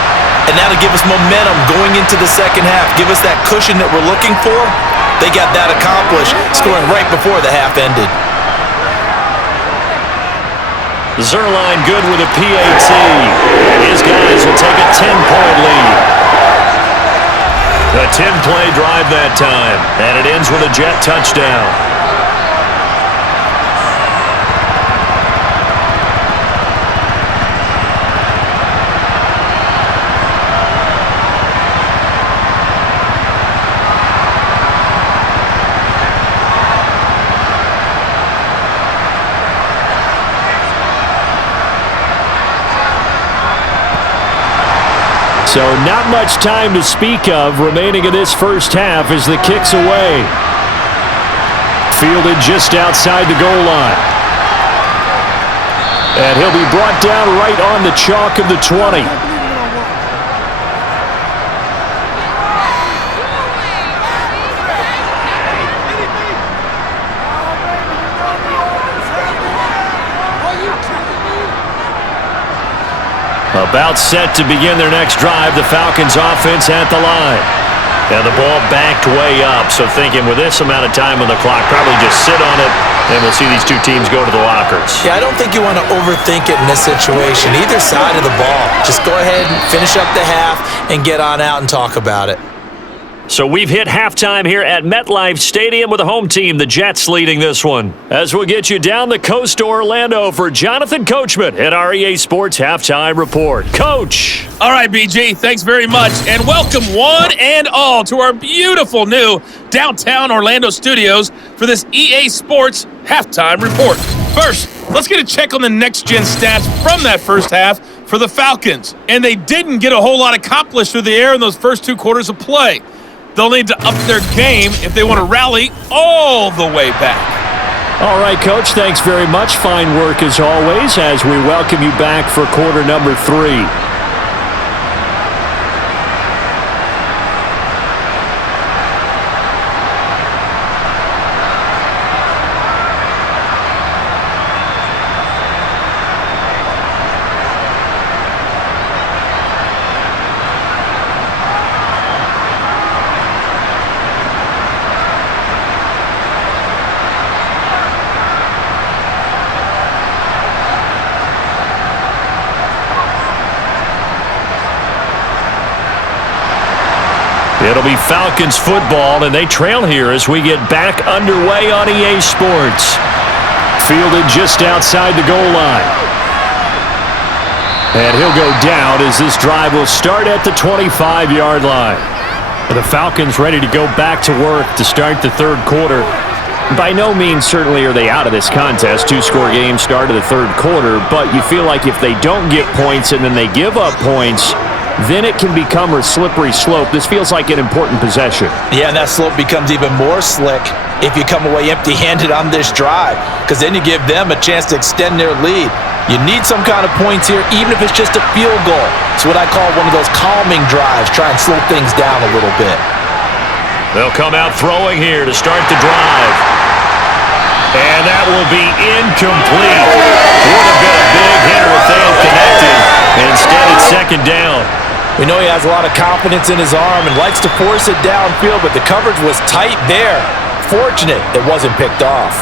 and that'll give us momentum going into the second half. Give us that cushion that we're looking for. They got that accomplished, scoring right before the half ended. Zerline good with a PAT. And his guys will take a 10-point lead. A 10-play drive that time, and it ends with a Jet touchdown. So not much time to speak of remaining in this first half as the kick's away. Fielded just outside the goal line. And he'll be brought down right on the chalk of the 20. About set to begin their next drive, the Falcons offense at the line. And the ball backed way up, so thinking with this amount of time on the clock, probably just sit on it, and we'll see these two teams go to the lockers. Yeah, I don't think you want to overthink it in this situation. Either side of the ball. Just go ahead and finish up the half and get on out and talk about it. So we've hit halftime here at MetLife Stadium with the home team, the Jets, leading this one. As we'll get you down the coast to Orlando for Jonathan Coachman at our EA Sports Halftime Report. Coach! All right, BG, thanks very much, and welcome one and all to our beautiful new downtown Orlando studios for this EA Sports Halftime Report. First, let's get a check on the next-gen stats from that first half for the Falcons. And they didn't get a whole lot accomplished through the air in those first 2 quarters of play. They'll need to up their game if they want to rally all the way back. All right, Coach, thanks very much. Fine work as always as we welcome you back for quarter number 3. It'll be Falcons football, and they trail here as we get back underway on EA Sports. Fielded just outside the goal line. And he'll go down as this drive will start at the 25-yard line. The Falcons ready to go back to work to start the third quarter. By no means certainly are they out of this contest. 2-score game start of the third quarter, but you feel like if they don't get points and then they give up points, then it can become a slippery slope. This feels like an important possession. Yeah, and that slope becomes even more slick if you come away empty-handed on this drive, because then you give them a chance to extend their lead. You need some kind of points here, even if it's just a field goal. It's what I call one of those calming drives. Try and slow things down a little bit. They'll come out throwing here to start the drive. And that will be incomplete. Would have been a big hitter if they had connected. Instead, it's second down. We know he has a lot of confidence in his arm and likes to force it downfield, but the coverage was tight there. Fortunate it wasn't picked off.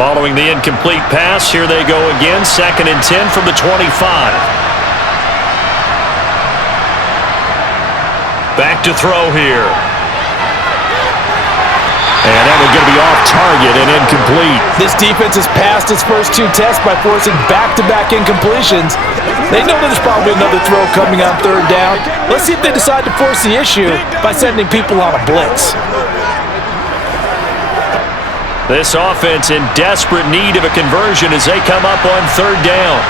Following the incomplete pass, here they go again. 2nd and 10 from the 25. Back to throw here. And that one's going to be off target and incomplete. This defense has passed its first 2 tests by forcing back-to-back incompletions. They know there's probably another throw coming on 3rd down. Let's see if they decide to force the issue by sending people on a blitz. This offense in desperate need of a conversion as they come up on 3rd down.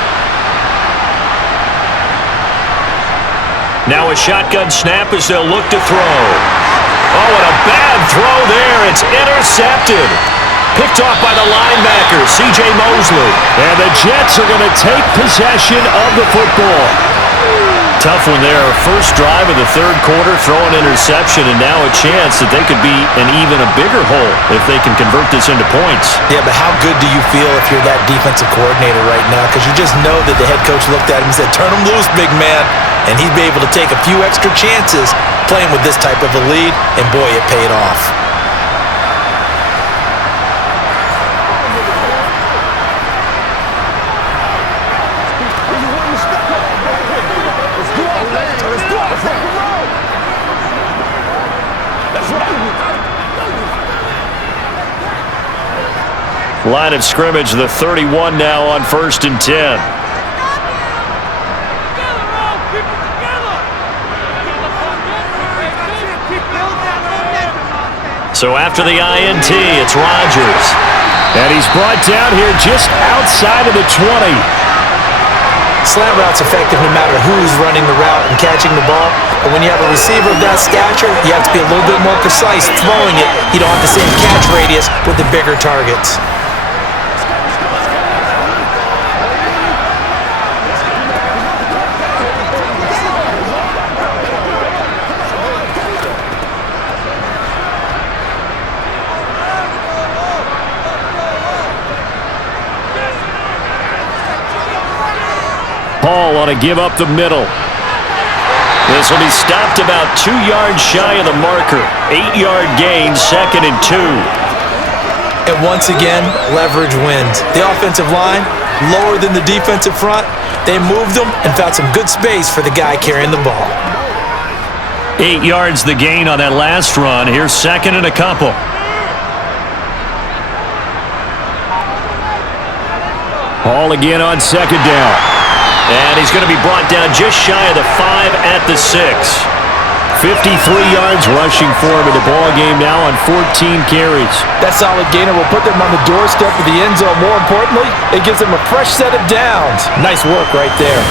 Now a shotgun snap as they'll look to throw. Oh, and a bad throw there. It's intercepted. Picked off by the linebacker, C.J. Mosley. And the Jets are going to take possession of the football. Tough one there. First drive of the third quarter, throw an interception, and now a chance that they could be in even a bigger hole if they can convert this into points. Yeah, but how good do you feel if you're that defensive coordinator right now? Because you just know that the head coach looked at him and said, turn him loose, big man. And he'd be able to take a few extra chances playing with this type of a lead, and boy, it paid off. Line of scrimmage, the 31 now on 1st and 10. So after the INT, it's Rodgers. And he's brought down here just outside of the 20. Slant route's effective no matter who's running the route and catching the ball. But when you have a receiver of that stature, you have to be a little bit more precise throwing it. You don't have the same catch radius with the bigger targets. Paul on a give up the middle. This will be stopped about 2 yards shy of the marker. 8-yard gain, 2nd and 2. And once again, leverage wins. The offensive line, lower than the defensive front. They moved them and found some good space for the guy carrying the ball. 8 yards the gain on that last run. Here's 2nd and a couple. Paul again on 2nd down. And he's going to be brought down just shy of the 5 at the 6. 53 yards rushing for him in the ball game now on 14 carries. That solid gainer will put them on the doorstep of the end zone. More importantly, it gives them a fresh set of downs. Nice work right there.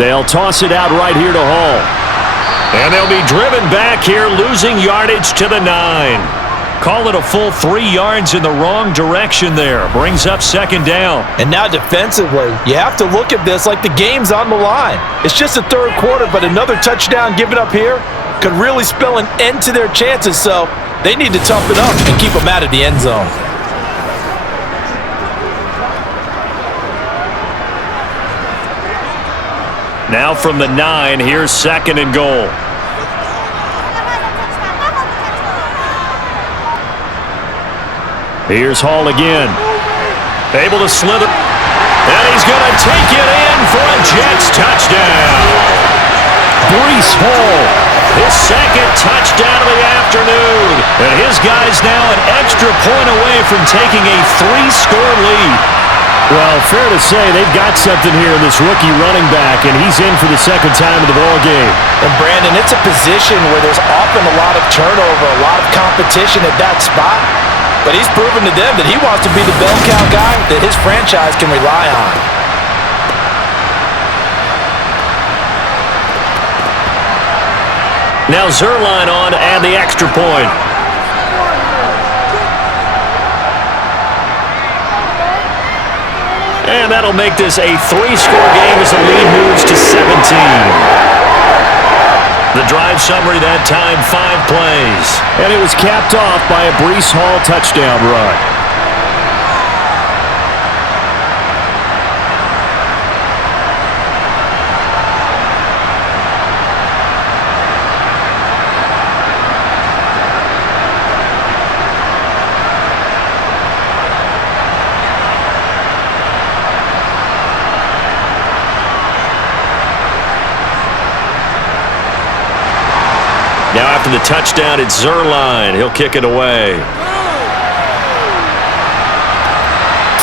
They'll toss it out right here to Hall. And they'll be driven back here, losing yardage to the 9. Call it a full 3 yards in the wrong direction there. Brings up 2nd down. And now defensively, you have to look at this like the game's on the line. It's just the third quarter, but another touchdown given up here could really spell an end to their chances. So they need to tough it up and keep them out of the end zone. Now from the 9, here's 2nd and goal. Here's Hall again. Able to slither. And he's going to take it in for a Jets touchdown. Breece Hall, his 2nd touchdown of the afternoon. And his guy's now an extra point away from taking a 3-score lead. Well, fair to say they've got something here in this rookie running back, and he's in for the 2nd time of the ball game. And Brandon, it's a position where there's often a lot of turnover, a lot of competition at that spot. But he's proven to them that he wants to be the bell cow guy that his franchise can rely on. Now Zuerlein on to add the extra point. And that'll make this a 3-score game as the lead moves to 17. The drive summary that time, 5 plays. And it was capped off by a Breece Hall touchdown run. Now after the touchdown, it's Zuerlein. He'll kick it away.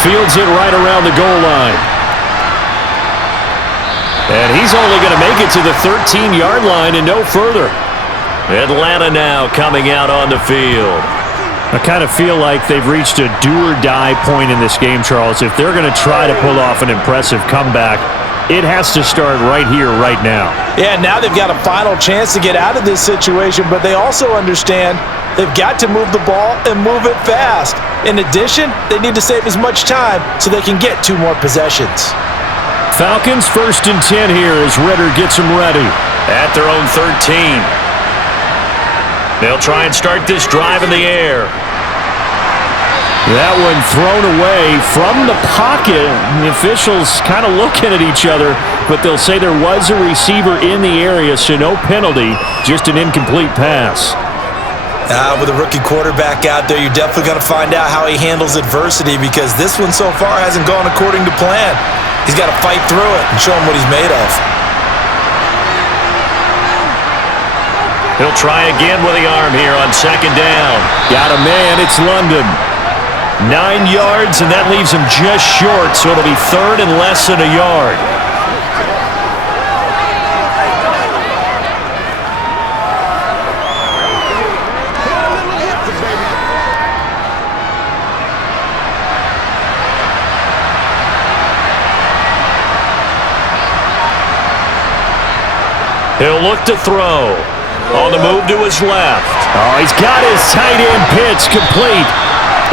Fields it right around the goal line. And he's only going to make it to the 13-yard line and no further. Atlanta now coming out on the field. I kind of feel like they've reached a do-or-die point in this game, Charles. If they're going to try to pull off an impressive comeback, it has to start right here, right now. Yeah, now they've got a final chance to get out of this situation, but they also understand they've got to move the ball and move it fast. In addition, they need to save as much time so they can get 2 more possessions. Falcons 1st and 10 here as Ritter gets them ready. At their own 13. They'll try and start this drive in the air. That one thrown away from the pocket. The officials kind of looking at each other, but they'll say there was a receiver in the area, so no penalty, just an incomplete pass. With a rookie quarterback out there, you're definitely going to find out how he handles adversity, because this one so far hasn't gone according to plan. He's got to fight through it and show him what he's made of. He'll try again with the arm here on 2nd down. Got a man, it's London. 9 yards, and that leaves him just short, so it'll be 3rd and less than a yard. He'll look to throw. On the move to his left. Oh, he's got his tight end pitch complete.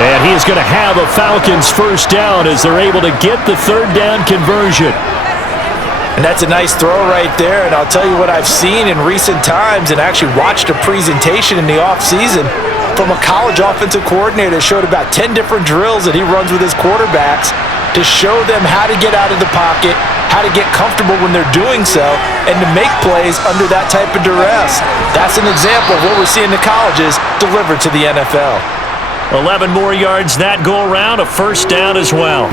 And he is going to have a Falcons 1st down as they're able to get the 3rd down conversion. And that's a nice throw right there. And I'll tell you what I've seen in recent times, and actually watched a presentation in the offseason from a college offensive coordinator. Showed about 10 different drills that he runs with his quarterbacks to show them how to get out of the pocket, how to get comfortable when they're doing so, and to make plays under that type of duress. That's an example of what we're seeing the colleges deliver to the NFL. 11 more yards that go around, a 1st down as well.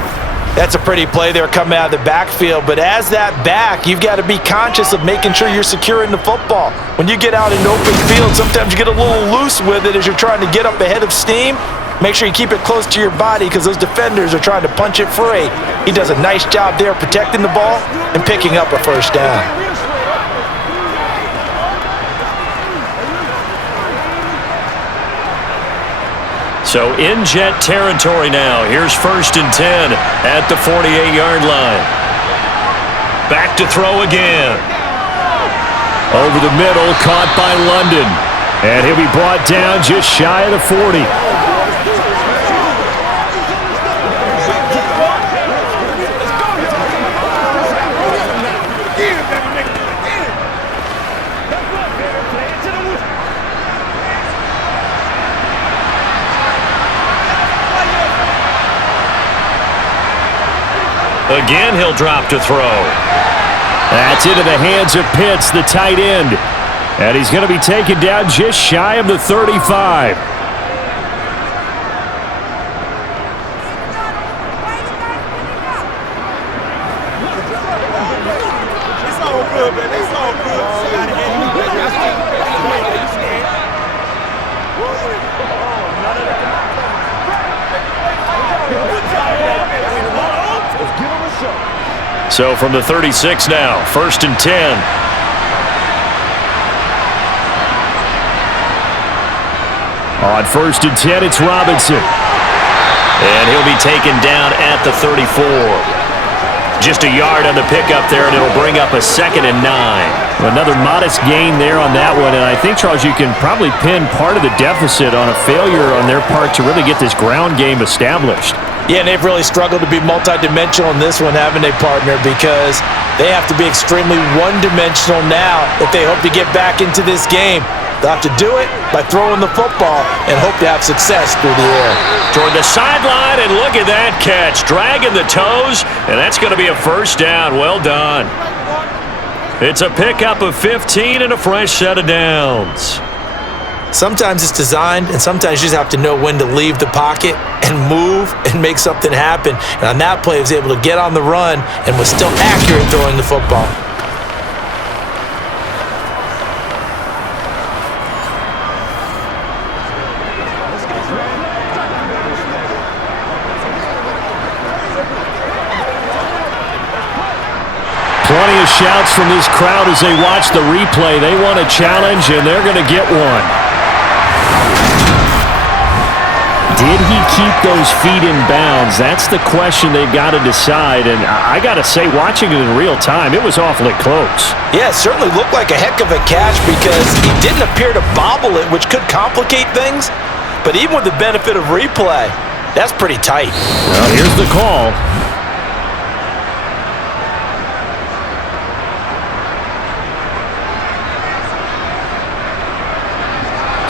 That's a pretty play there coming out of the backfield, but as that back, you've got to be conscious of making sure you're securing the football. When you get out in open field, sometimes you get a little loose with it as you're trying to get up ahead of steam. Make sure you keep it close to your body, because those defenders are trying to punch it free. He does a nice job there protecting the ball and picking up a 1st down. So in jet territory now. Here's 1st and 10 at the 48-yard line. Back to throw again. Over the middle, caught by London. And he'll be brought down just shy of the 40. Again, he'll drop to throw. That's into the hands of Pitts, the tight end. And he's going to be taken down just shy of the 35. So from the 36 now, 1st and 10. On 1st and 10, it's Robinson. And he'll be taken down at the 34. Just a yard on the pickup there, and it'll bring up a 2nd and 9. Another modest gain there on that one, and I think, Charles, you can probably pin part of the deficit on a failure on their part to really get this ground game established. Yeah, and they've really struggled to be multidimensional in this one, haven't they, partner? Because they have to be extremely one-dimensional now if they hope to get back into this game. They'll have to do it by throwing the football and hope to have success through the air. Toward the sideline, and look at that catch. Dragging the toes, and that's going to be a 1st down. Well done. It's a pickup of 15 and a fresh set of downs. Sometimes it's designed, and sometimes you just have to know when to leave the pocket and move and make something happen. And on that play, he was able to get on the run and was still accurate throwing the football. Plenty of shouts from this crowd as they watch the replay. They want a challenge, and they're going to get one. Did he keep those feet in bounds? That's the question they've got to decide. And I got to say, watching it in real time, it was awfully close. Yeah, it certainly looked like a heck of a catch because he didn't appear to bobble it, which could complicate things. But even with the benefit of replay, that's pretty tight. Well, here's the call.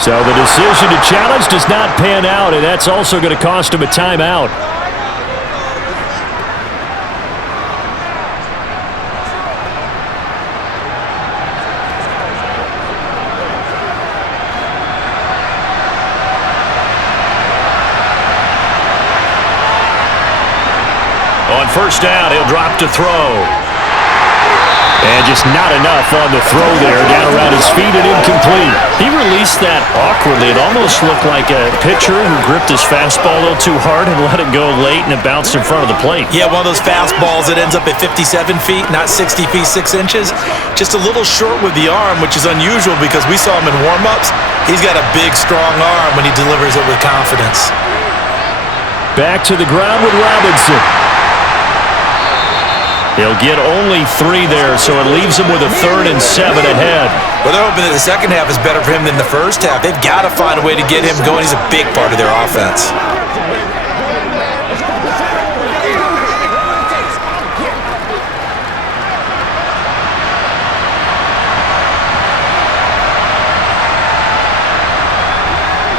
So the decision to challenge does not pan out, and that's also going to cost him a timeout. On first down, he'll drop to throw. And just not enough on the throw there, down around his feet and incomplete. He released that awkwardly. It almost looked like a pitcher who gripped his fastball a little too hard and let it go late, and it bounced in front of the plate. Yeah, one of those fastballs that ends up at 57 feet, not 60 feet, 6 inches. Just a little short with the arm, which is unusual because we saw him in warm-ups. He's got a big, strong arm when he delivers it with confidence. Back to the ground with Robinson. He'll get only 3 there, so it leaves him with a 3rd and 7 ahead. Well, they're hoping that the second half is better for him than the first half. They've got to find a way to get him going. He's a big part of their offense.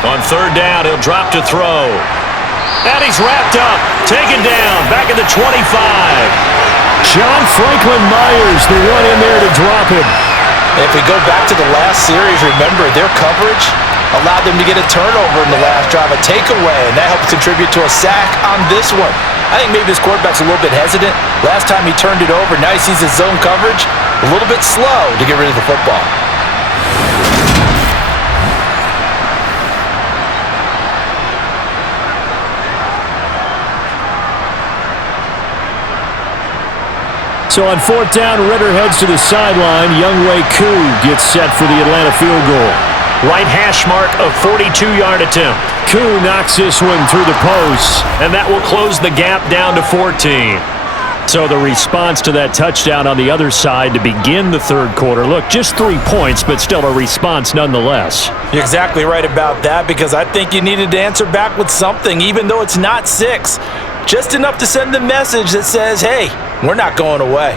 On third down, he'll drop to throw. And he's wrapped up, taken down, back at the 25. John Franklin Myers, the one in there to drop him. And if we go back to the last series, remember, their coverage allowed them to get a turnover in the last drive, a takeaway, and that helped contribute to a sack on this one. I think maybe this quarterback's a little bit hesitant. Last time he turned it over, now he sees his zone coverage, a little bit slow to get rid of the football. So on fourth down, Ritter heads to the sideline. Younghoe Koo gets set for the Atlanta field goal. Right hash mark of 42-yard attempt. Koo knocks this one through the posts, and that will close the gap down to 14. So the response to that touchdown on the other side to begin the third quarter. Look, just 3 points, but still a response nonetheless. You're exactly right about that because I think you needed to answer back with something, even though it's not 6. Just enough to send the message that says, hey, we're not going away.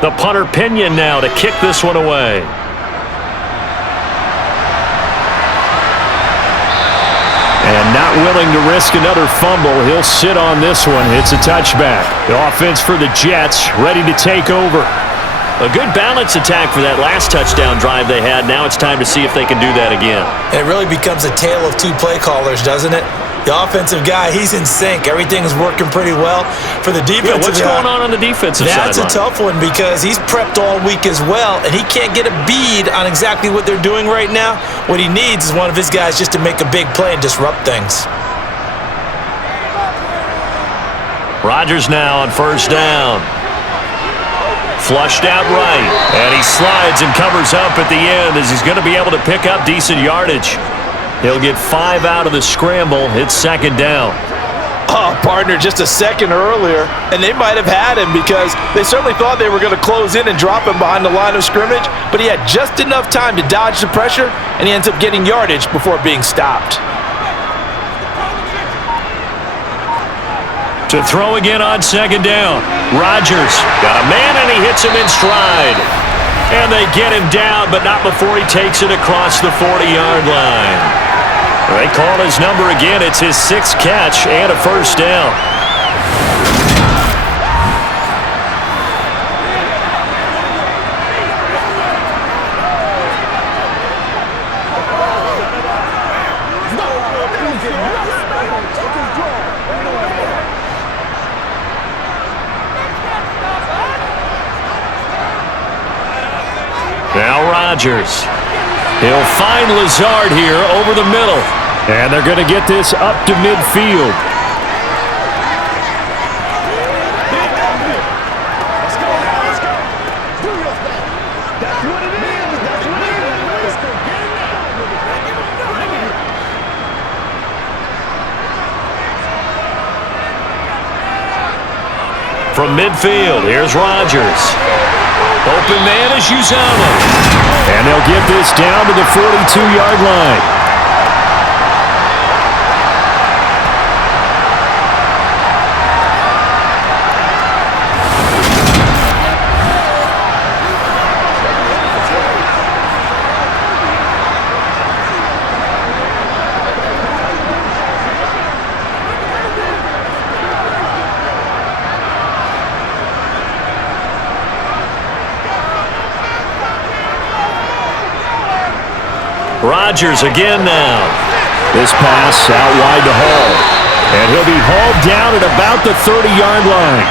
The punter Pinion now to kick this one away. And not willing to risk another fumble, he'll sit on this one. It's a touchback. The offense for the Jets ready to take over. A good balance attack for that last touchdown drive they had. Now it's time to see if they can do that again. And it really becomes a tale of 2 play callers, doesn't it? The offensive guy, he's in sync. Everything's working pretty well. For the defensive what's going on the defensive side? That's a tough one because he's prepped all week as well, and he can't get a bead on exactly what they're doing right now. What he needs is one of his guys just to make a big play and disrupt things. Rodgers now on first down. Flushed out right, and he slides and covers up at the end as he's going to be able to pick up decent yardage. He'll get 5 out of the scramble. It's second down. Oh, partner, just a second earlier, and they might have had him because they certainly thought they were going to close in and drop him behind the line of scrimmage, but he had just enough time to dodge the pressure, and he ends up getting yardage before being stopped. To throw again on second down. Rodgers got a man, and he hits him in stride. And they get him down, but not before he takes it across the 40-yard line. They call his number again. It's his 6th catch and a first down. Rodgers. He'll find Lazard here over the middle. And they're going to get this up to midfield. From midfield, here's Rodgers. Open man is Uzomah. And they'll get this down to the 42-yard line. Rodgers again now. This pass out wide to Hall. And he'll be hauled down at about the 30-yard line.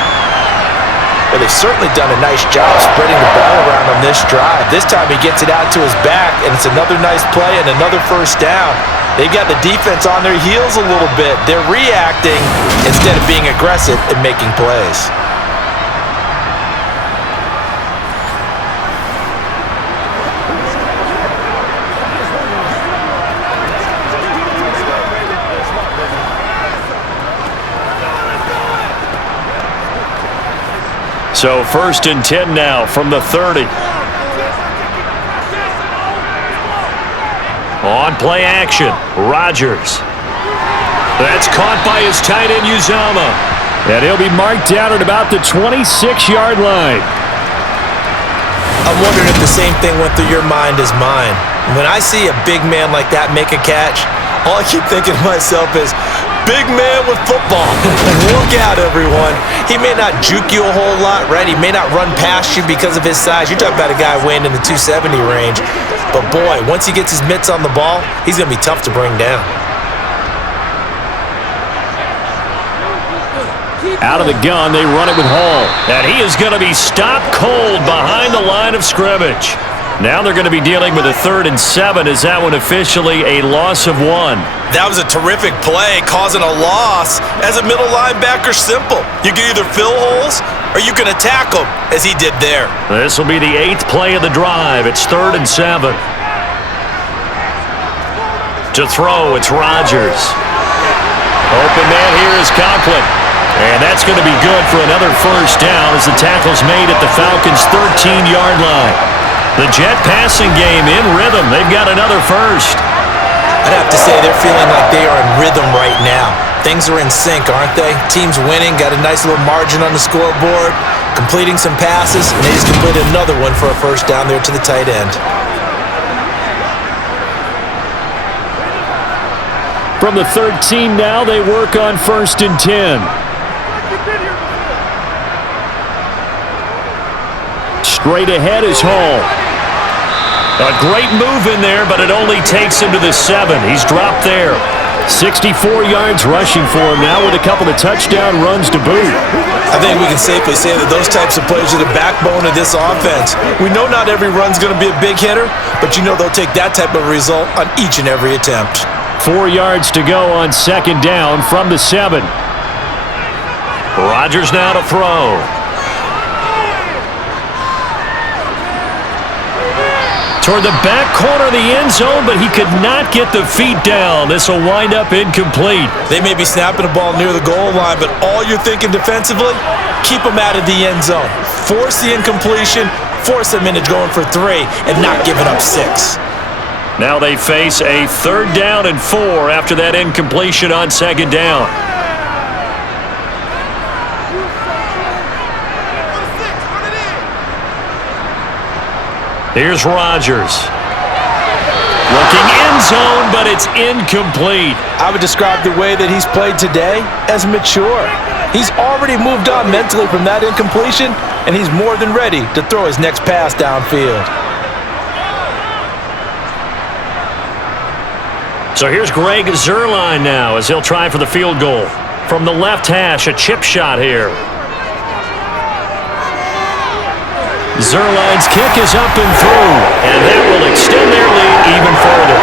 Well, they've certainly done a nice job spreading the ball around on this drive. This time he gets it out to his back, and it's another nice play and another first down. They've got the defense on their heels a little bit. They're reacting instead of being aggressive and making plays. So 1st and 10 now from the 30. On play action, Rodgers. That's caught by his tight end, Uzomah. And he'll be marked down at about the 26-yard line. I'm wondering if the same thing went through your mind as mine. When I see a big man like that make a catch, all I keep thinking to myself is, big man with football. Look out, everyone. He may not juke you a whole lot, right? He may not run past you because of his size. You're talking about a guy weighing in the 270 range. But, boy, once he gets his mitts on the ball, he's going to be tough to bring down. Out of the gun, they run it with Hall. And he is going to be stopped cold behind the line of scrimmage. Now they're going to be dealing with a 3rd and 7. Is that one officially a loss of 1? That was a terrific play, causing a loss. As a middle linebacker, simple. You can either fill holes or you can attack them, as he did there. This will be the 8th play of the drive. It's 3rd and 7. To throw, it's Rodgers. Open man here is Conklin. And that's going to be good for another first down as the tackle's made at the Falcons' 13-yard line. The Jet passing game in rhythm. They've got another first. I'd have to say they're feeling like they are in rhythm right now. Things are in sync, aren't they? Team's winning, got a nice little margin on the scoreboard, completing some passes, and they just completed another one for a first down there to the tight end. From the 13 now, they work on 1st and 10. Straight ahead is Hall. A great move in there, but it only takes him to the 7. He's dropped there. 64 yards rushing for him now with a couple of touchdown runs to boot. I think we can safely say that those types of plays are the backbone of this offense. We know not every run's going to be a big hitter, but you know they'll take that type of result on each and every attempt. 4 yards to go on 2nd down from the 7. Rodgers now to throw. Toward the back corner of the end zone, but he could not get the feet down. This will wind up incomplete. They may be snapping the ball near the goal line, but all you're thinking defensively, keep them out of the end zone. Force the incompletion, force them into going for 3, and not giving up 6. Now they face a 3rd down and 4 after that incompletion on 2nd down. Here's Rodgers. Looking end zone, but it's incomplete. I would describe the way that he's played today as mature. He's already moved on mentally from that incompletion, and he's more than ready to throw his next pass downfield. So here's Greg Zuerlein now as he'll try for the field goal. From the left hash, a chip shot here. Zuerlein's kick is up and through, and that will extend their lead even further.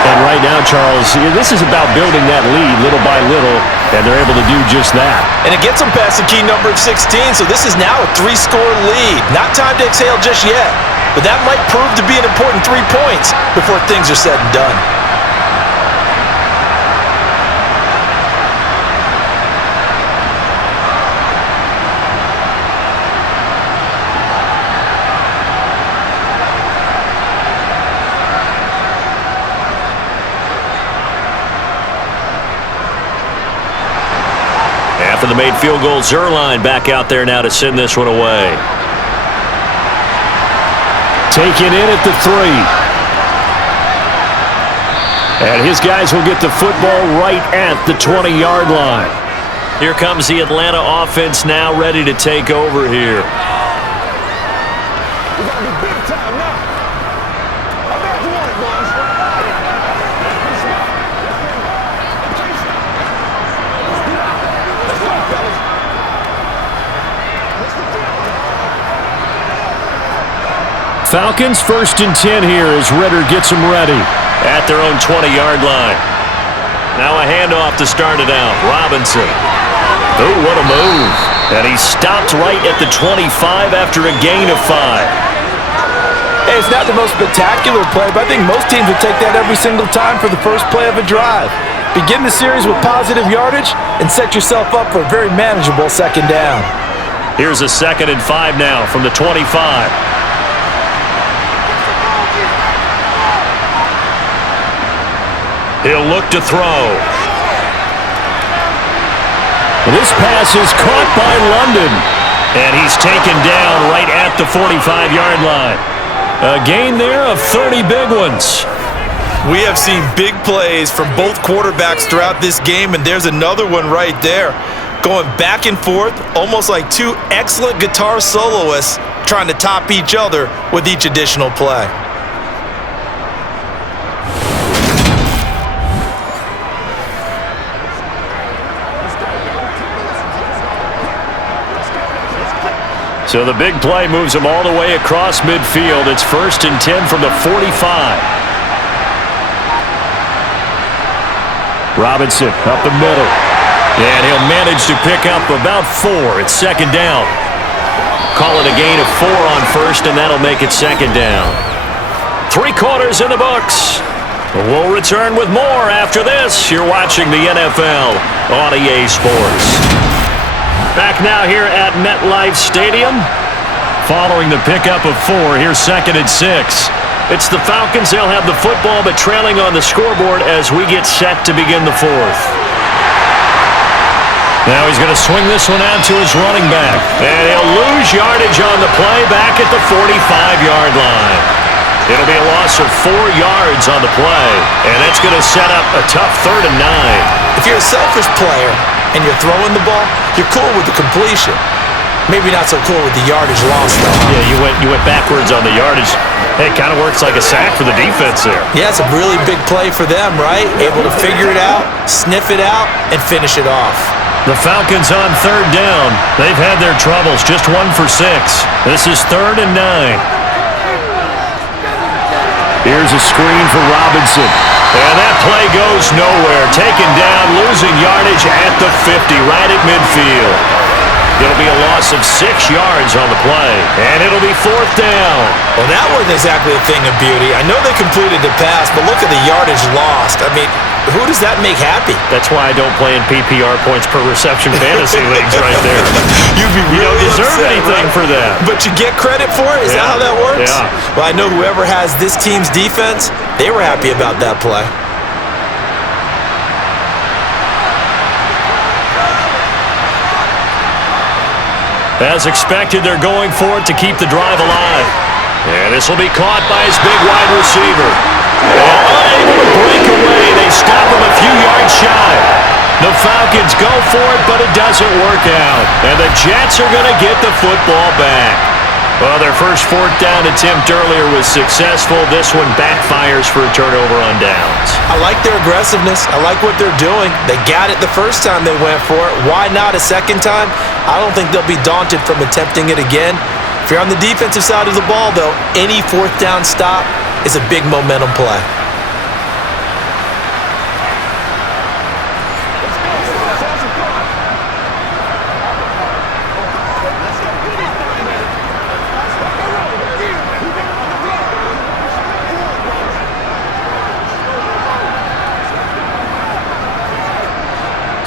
And right now, Charles, this is about building that lead little by little, and they're able to do just that. And it gets them past the key number of 16, so this is now a 3-score lead. Not time to exhale just yet, but that might prove to be an important 3 points before things are said and done. After the made field goal, Zerline back out there now to send this one away. Taken in at the 3. And his guys will get the football right at the 20-yard line. Here comes the Atlanta offense now ready to take over here. Falcons 1st and 10 here as Ritter gets them ready at their own 20-yard line. Now a handoff to start it out. Robinson. Oh, what a move. And he stopped right at the 25 after a gain of 5. Hey, it's not the most spectacular play, but I think most teams would take that every single time for the first play of a drive. Begin the series with positive yardage and set yourself up for a very manageable second down. Here's a 2nd and 5 now from the 25. He'll look to throw. This pass is caught by London. And he's taken down right at the 45-yard line. A gain there of 30 big ones. We have seen big plays from both quarterbacks throughout this game, and there's another one right there. Going back and forth, almost like two excellent guitar soloists trying to top each other with each additional play. So the big play moves them all the way across midfield. It's 1st and 10 from the 45. Robinson up the middle. And he'll manage to pick up about 4. It's 2nd down. Call it a gain of 4 on 1st, and that'll make it 2nd down. 3 quarters in the books. We'll return with more after this. You're watching the NFL on EA Sports. Back now here at MetLife Stadium. Following the pickup of 4, here's 2nd and 6. It's the Falcons. They'll have the football, but trailing on the scoreboard as we get set to begin the 4th. Now he's going to swing this one out to his running back. And he'll lose yardage on the play back at the 45-yard line. It'll be a loss of 4 yards on the play. And that's going to set up a tough 3rd and 9. If you're a selfish player and you're throwing the ball, you're cool with the completion. Maybe not so cool with the yardage loss, though. Huh? Yeah, you went backwards on the yardage. Hey, it kind of works like a sack for the defense there. Yeah, it's a really big play for them, right? Able to figure it out, sniff it out, and finish it off. The Falcons on 3rd down. They've had their troubles, just 1 for 6. This is 3rd and 9. Here's a screen for Robinson. And that play goes nowhere. Taken down, losing yardage at the 50, right at midfield. It'll be a loss of 6 yards on the play. And it'll be 4th down. Well, that wasn't exactly a thing of beauty. I know they completed the pass, but look at the yardage lost. I mean, who does that make happy? That's why I don't play in PPR points per reception fantasy leagues right there. You'd be really you don't deserve upset, anything right? for that. But you get credit for it? Is that how that works? Yeah. Well, I know whoever has this team's defense, they were happy about that play. As expected, they're going for it to keep the drive alive. And this will be caught by his big wide receiver. And unable to break away, they stop him a few yards shy. The Falcons go for it, but it doesn't work out. And the Jets are going to get the football back. Well, their first 4th down attempt earlier was successful. This one backfires for a turnover on downs. I like their aggressiveness. I like what they're doing. They got it the first time they went for it. Why not a second time? I don't think they'll be daunted from attempting it again. If you're on the defensive side of the ball, though, any 4th down stop is a big momentum play.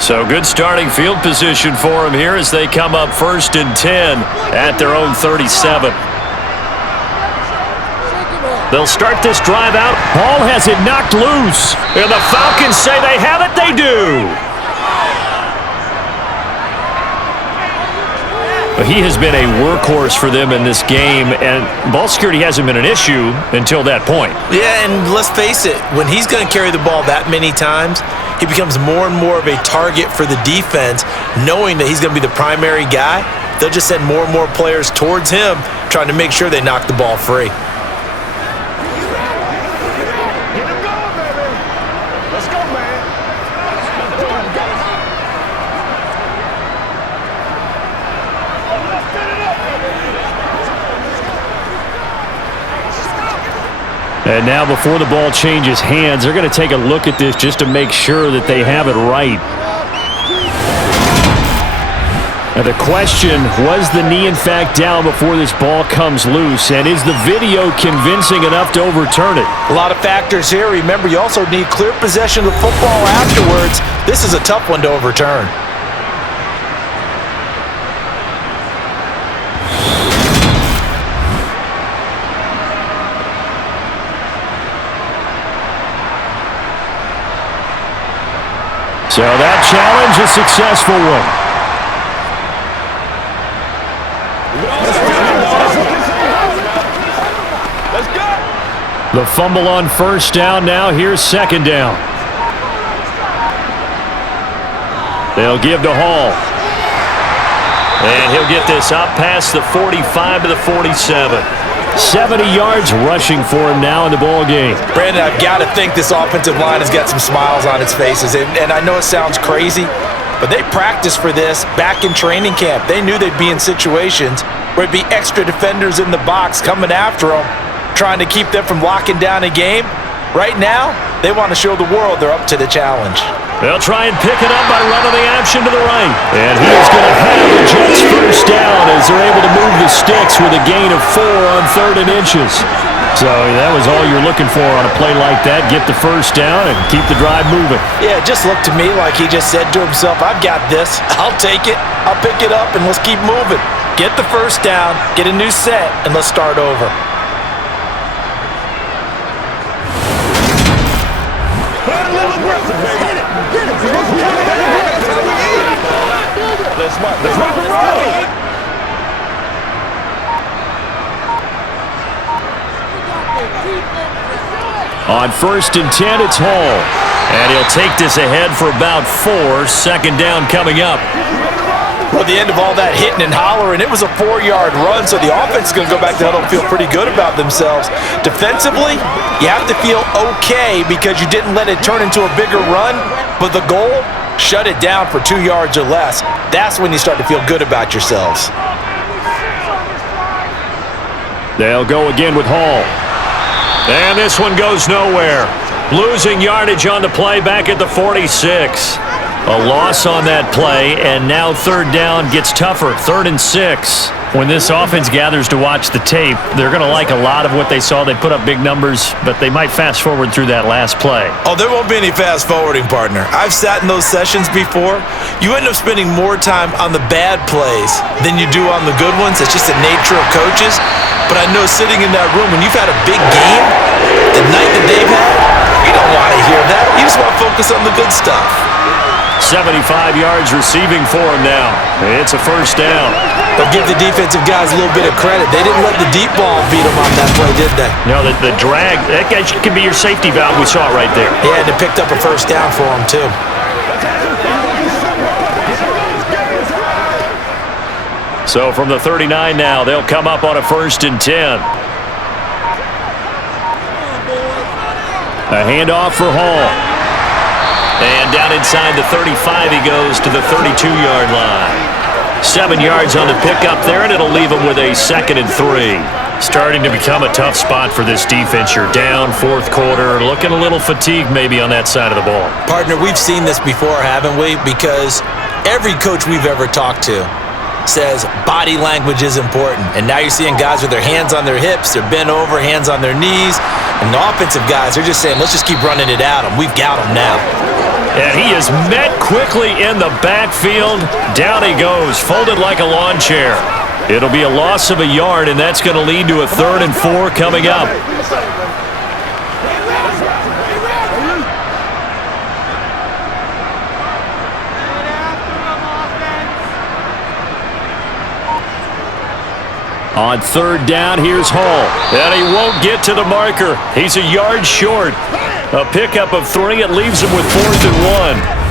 So good starting field position for them here as they come up 1st and 10 at their own 37. They'll start this drive out. Hall has it knocked loose. And the Falcons say they have it. They do. But he has been a workhorse for them in this game, and ball security hasn't been an issue until that point. Yeah, and let's face it, when he's going to carry the ball that many times, he becomes more and more of a target for the defense, knowing that he's going to be the primary guy. They'll just send more and more players towards him, trying to make sure they knock the ball free. And now before the ball changes hands, they're going to take a look at this just to make sure that they have it right. Now the question, was the knee in fact down before this ball comes loose? And is the video convincing enough to overturn it? A lot of factors here. Remember, you also need clear possession of the football afterwards. This is a tough one to overturn. So that challenge, a successful one. The fumble on 1st down now. Here's 2nd down. They'll give to Hall. And he'll get this up past the 45 to the 47. 70 yards rushing for him now in the ball game. Brandon, I've got to think this offensive line has got some smiles on its faces. And I know it sounds crazy, but they practiced for this back in training camp. They knew they'd be in situations where it'd be extra defenders in the box coming after them, trying to keep them from locking down a game. Right now, they want to show the world they're up to the challenge. They'll try and pick it up by running the action to the right. And he is going to have the Jets 1st down as they're able to move the sticks with a gain of 4 on 3rd and inches. So that was all you're looking for on a play like that. Get the 1st down and keep the drive moving. Yeah, it just looked to me like he just said to himself, I've got this. I'll take it. I'll pick it up, and let's keep moving. Get the 1st down, get a new set, and let's start over. On 1st and 10, it's Hall. And he'll take this ahead for about 4. 2nd down coming up. Well, the end of all that hitting and hollering, it was a 4-yard run, so the offense is going to go back to huddle and feel pretty good about themselves. Defensively, you have to feel okay because you didn't let it turn into a bigger run, but the goal, shut it down for 2 yards or less. That's when you start to feel good about yourselves. They'll go again with Hall. And this one goes nowhere. Losing yardage on the play back at the 46. A loss on that play, and now 3rd down gets tougher. 3rd and 6. When this offense gathers to watch the tape, they're going to like a lot of what they saw. They put up big numbers, but they might fast forward through that last play. Oh, there won't be any fast forwarding, partner. I've sat in those sessions before. You end up spending more time on the bad plays than you do on the good ones. It's just the nature of coaches. But I know sitting in that room, when you've had a big game, the night that they've had, you don't want to hear that. You just want to focus on the good stuff. 75 yards receiving for him now. It's a 1st down. But give the defensive guys a little bit of credit. They didn't let the deep ball beat them on that play, did they? No, the drag, that guy can be your safety valve. We saw it right there. Yeah, and it picked up a 1st down for them, too. So from the 39 now, they'll come up on a 1st and 10. A handoff for Hall. And down inside the 35 he goes to the 32-yard line. 7 yards on the pickup there, and it'll leave him with a 2nd and 3. Starting to become a tough spot for this defense. You're down fourth quarter, looking a little fatigued maybe on that side of the ball. Partner, we've seen this before, haven't we? Because every coach we've ever talked to says body language is important. And now you're seeing guys with their hands on their hips, they're bent over, hands on their knees. And the offensive guys, they're just saying, let's just keep running it at them. We've got them now. And he is met quickly in the backfield. Down he goes, folded like a lawn chair. It'll be a loss of a yard, and that's going to lead to a 3rd and 4 coming up. On 3rd down, here's Hall. And he won't get to the marker. He's a yard short. A pickup of 3. It leaves him with 4th and 1.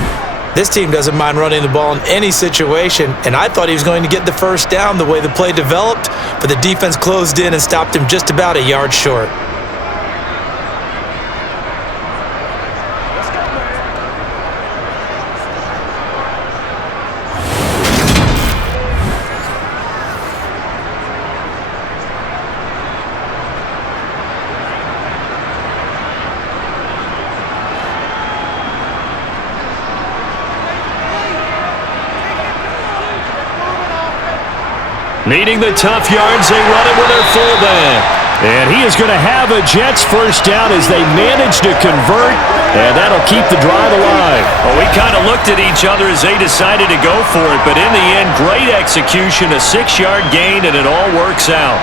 This team doesn't mind running the ball in any situation, and I thought he was going to get the first down the way the play developed, but the defense closed in and stopped him just about a yard short. Needing the tough yards, they run it with their fullback. And he is going to have a Jets first down as they manage to convert, and that'll keep the drive alive. Well, we kind of looked at each other as they decided to go for it, but in the end, great execution, a 6-yard gain, and it all works out.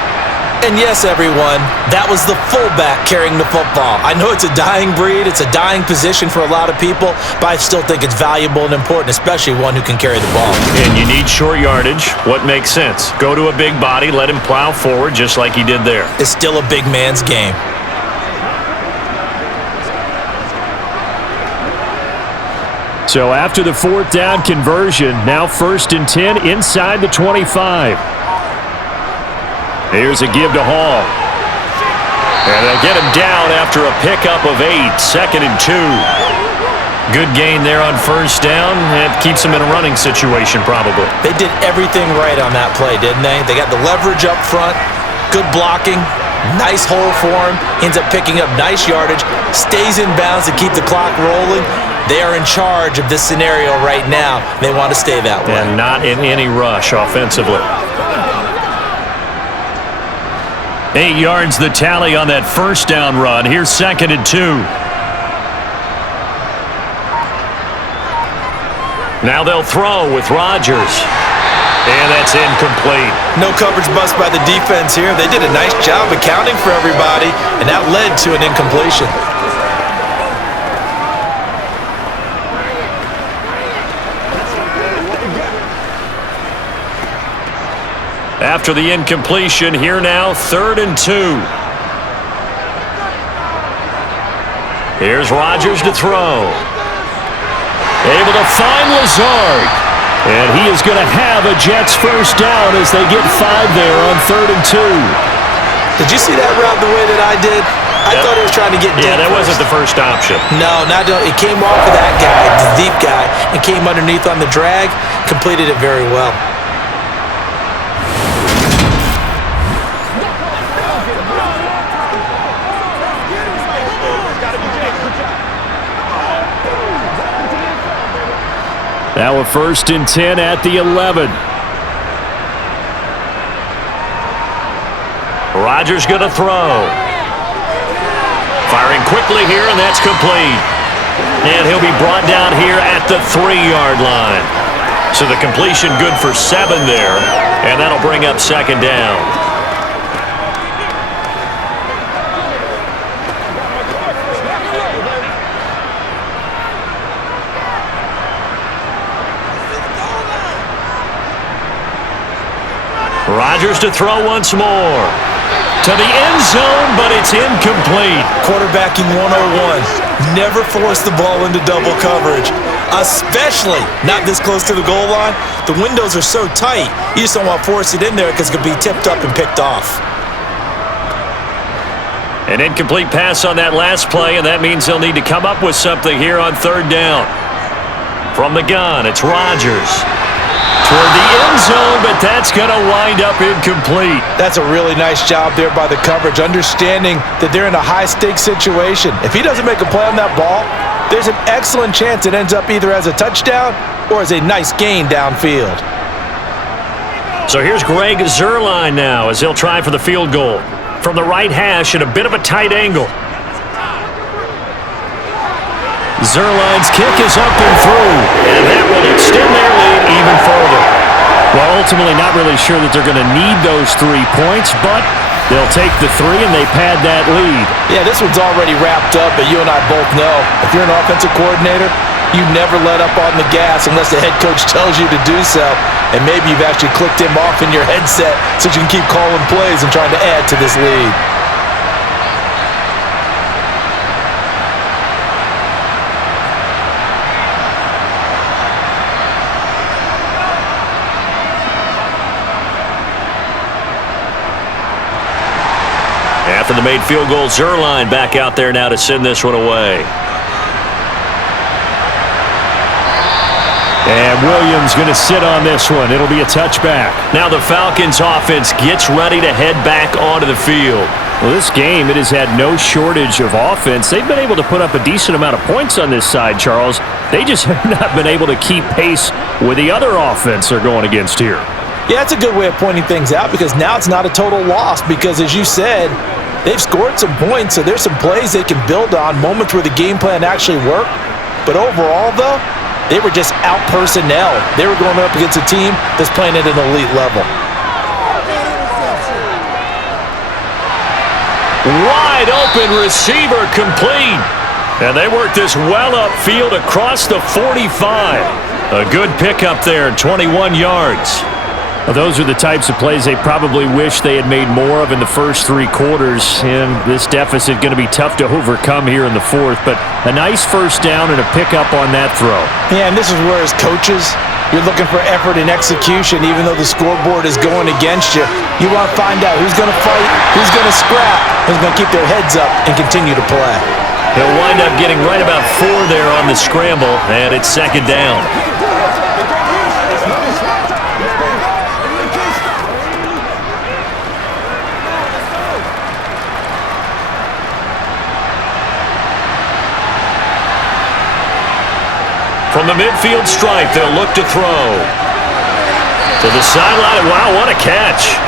And yes, everyone, that was the fullback carrying the football. I know it's a dying breed, it's a dying position for a lot of people, but I still think it's valuable and important, especially one who can carry the ball. And you need short yardage. What makes sense? Go to a big body, let him plow forward just like he did there. It's still a big man's game. So after the 4th down conversion, now 1st and 10 inside the 25. Here's a give to Hall. And they get him down after a pickup of 8, 2nd and 2. Good gain there on 1st down. It keeps them in a running situation probably. They did everything right on that play, didn't they? They got the leverage up front, good blocking, nice hole for him. Ends up picking up nice yardage, stays in bounds to keep the clock rolling. They are in charge of this scenario right now. They want to stay that way. And not in any rush offensively. 8 yards the tally on that 1st down run. Here's 2nd and 2. Now they'll throw with Rodgers. And that's incomplete. No coverage bust by the defense here. They did a nice job accounting for everybody, and that led to an incompletion. After the incompletion, here now, 3rd and 2. Here's Rodgers to throw. Able to find Lazard. And he is going to have a Jets first down as they get 5 there on 3rd and 2. Did you see that route the way that I did? I thought he was trying to get deep. Yeah, that wasn't the first option. No, it came off of that guy, the deep guy, and came underneath on the drag, completed it very well. Now a 1st and 10 at the 11. Rodgers going to throw. Firing quickly here, and that's complete. And he'll be brought down here at the 3-yard line. So the completion good for 7 there, and that'll bring up 2nd down. Rodgers to throw once more. To the end zone, but it's incomplete. Quarterbacking 101. Never force the ball into double coverage, especially not this close to the goal line. The windows are so tight, you just don't want to force it in there because it could be tipped up and picked off. An incomplete pass on that last play, and that means they'll need to come up with something here on 3rd down. From the gun, it's Rodgers. toward the end zone, but that's going to wind up incomplete. That's a really nice job there by the coverage, understanding that they're in a high-stakes situation. If he doesn't make a play on that ball, there's an excellent chance it ends up either as a touchdown or as a nice gain downfield. So here's Greg Zuerlein now as he'll try for the field goal. From the right hash at a bit of a tight angle. Zuerlein's kick is up and through, and that will extend their lead even further. Well, ultimately not really sure that they're going to need those 3 points, but they'll take the 3 and they pad that lead. Yeah, this one's already wrapped up, but you and I both know if you're an offensive coordinator, you never let up on the gas unless the head coach tells you to do so, and maybe you've actually clicked him off in your headset so you can keep calling plays and trying to add to this lead. After the made field goal, Zuerlein back out there now to send this one away. And Williams going to sit on this one. It'll be a touchback. Now the Falcons offense gets ready to head back onto the field. Well, this game, it has had no shortage of offense. They've been able to put up a decent amount of points on this side, Charles. They just have not been able to keep pace with the other offense they're going against here. Yeah, that's a good way of pointing things out because now it's not a total loss because, as you said, they've scored some points, so there's some plays they can build on, moments where the game plan actually worked. But overall, though, they were just out-personnel. They were going up against a team that's playing at an elite level. Wide open receiver complete. And they work this well upfield across the 45. A good pickup there, 21 yards. Well, those are the types of plays they probably wish they had made more of in the first 3 quarters. And this deficit going to be tough to overcome here in the 4th. But a nice first down and a pickup on that throw. Yeah, and this is where as coaches, you're looking for effort and execution. Even though the scoreboard is going against you, you want to find out who's going to fight, who's going to scrap, who's going to keep their heads up and continue to play. He'll wind up getting right about 4 there on the scramble, and it's second down. From the midfield stripe, they'll look to throw. To the sideline. Wow, what a catch.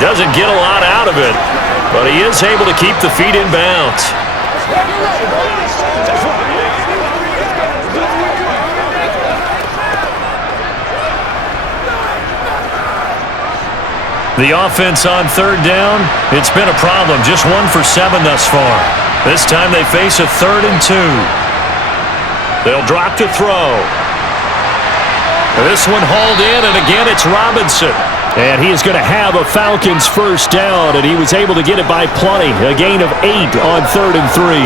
Doesn't get a lot out of it, but he is able to keep the feet in bounds. The offense on third down, it's been a problem. Just 1 for 7 thus far. This time they face a 3rd and 2. They'll drop to throw. This one hauled in, and again it's Robinson. And he is going to have a Falcons first down, and he was able to get it by plenty. A gain of 8 on 3rd and 3.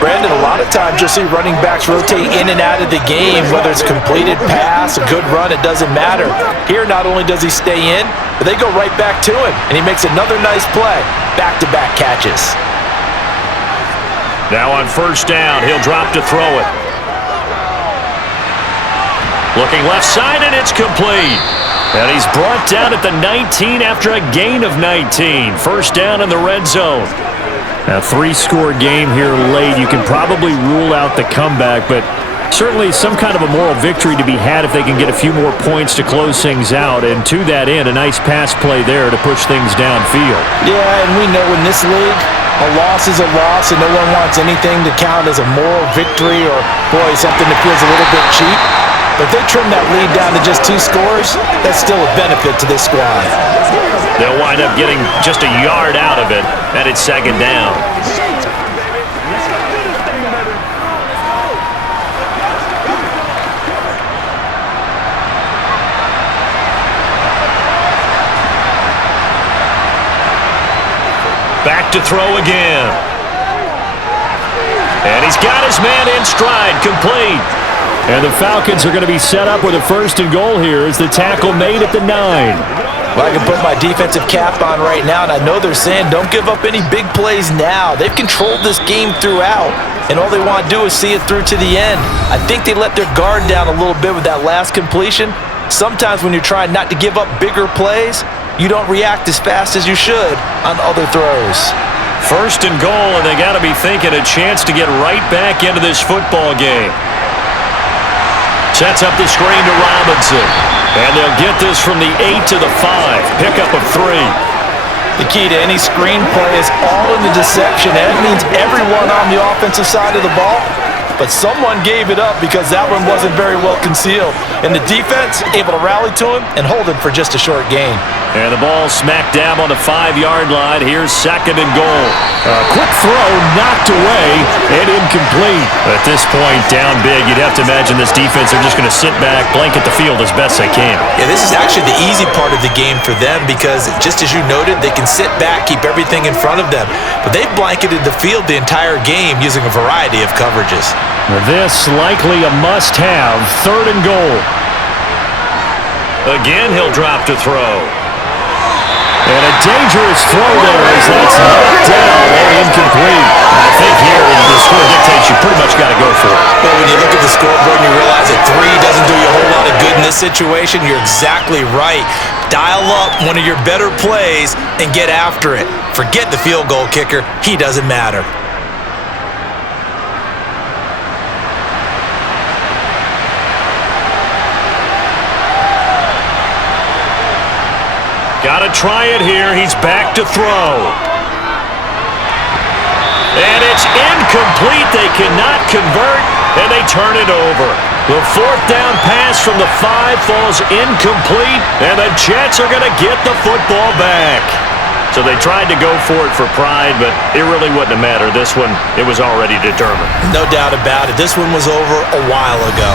Brandon, a lot of times you'll see running backs rotate in and out of the game, whether it's completed pass, a good run, it doesn't matter. Here, not only does he stay in, but they go right back to him, and he makes another nice play. Back-to-back catches. Now on first down, he'll drop to throw it. Looking left side, and it's complete. And he's brought down at the 19 after a gain of 19. First down in the red zone. A 3-score game here late. You can probably rule out the comeback, but certainly some kind of a moral victory to be had if they can get a few more points to close things out. And to that end, a nice pass play there to push things downfield. Yeah, and we know in this league, a loss is a loss, and no one wants anything to count as a moral victory or, boy, something that feels a little bit cheap. But if they trim that lead down to just 2 scores, that's still a benefit to this squad. They'll wind up getting just a yard out of it, and it's second down. Back to throw again. And he's got his man in stride, complete. And the Falcons are going to be set up with a 1st and goal here as the tackle made at the 9. Well, I can put my defensive cap on right now, and I know they're saying don't give up any big plays now. They've controlled this game throughout, and all they want to do is see it through to the end. I think they let their guard down a little bit with that last completion, Sometimes when you're trying not to give up bigger plays, you don't react as fast as you should on other throws. First and goal, and they got to be thinking a chance to get right back into this football game. Sets up the screen to Robinson. And they'll get this from the 8 to the 5. Pickup of 3. The key to any screen play is all in the deception. That means everyone on the offensive side of the ball. But someone gave it up because that one wasn't very well concealed. And the defense able to rally to him and hold him for just a short gain. And the ball smack dab on the 5-yard line. Here's second and goal. A quick throw knocked away and incomplete. At this point, down big, you'd have to imagine this defense are just going to sit back, blanket the field as best they can. Yeah, this is actually the easy part of the game for them because, just as you noted, they can sit back, keep everything in front of them. But they've blanketed the field the entire game using a variety of coverages. This likely a must-have. Third and goal. Again, he'll drop to throw. And a dangerous throw there as that's knocked down and incomplete. I think here the score dictates you pretty much got to go for it. Well, when you look at the scoreboard and you realize that 3 doesn't do you a whole lot of good in this situation, you're exactly right. Dial up one of your better plays and get after it. Forget the field goal kicker. He doesn't matter. Got to try it here. He's back to throw. And it's incomplete. They cannot convert, and they turn it over. The fourth down pass from the 5 falls incomplete, and the Jets are going to get the football back. So they tried to go for it for pride, but it really wouldn't have mattered. This one, it was already determined. No doubt about it. This one was over a while ago.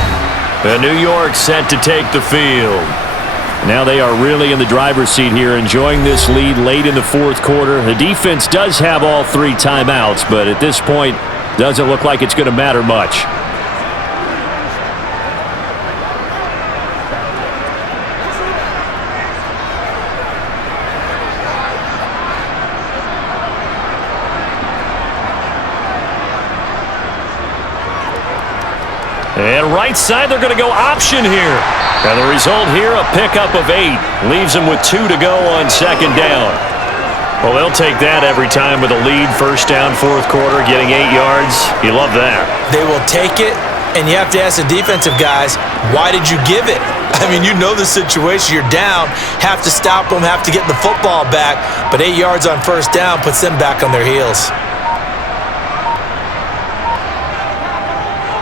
The New York set to take the field. Now they are really in the driver's seat here, enjoying this lead late in the fourth quarter. The defense does have all 3 timeouts, but at this point, doesn't look like it's going to matter much. And right side, they're going to go option here. And the result here, a pickup of 8. Leaves them with 2 to go on second down. Well, they'll take that every time with a lead. First down, fourth quarter, getting 8 yards. You love that. They will take it, and you have to ask the defensive guys, why did you give it? I mean, you know the situation. You're down, have to stop them, have to get the football back. But 8 yards on first down puts them back on their heels.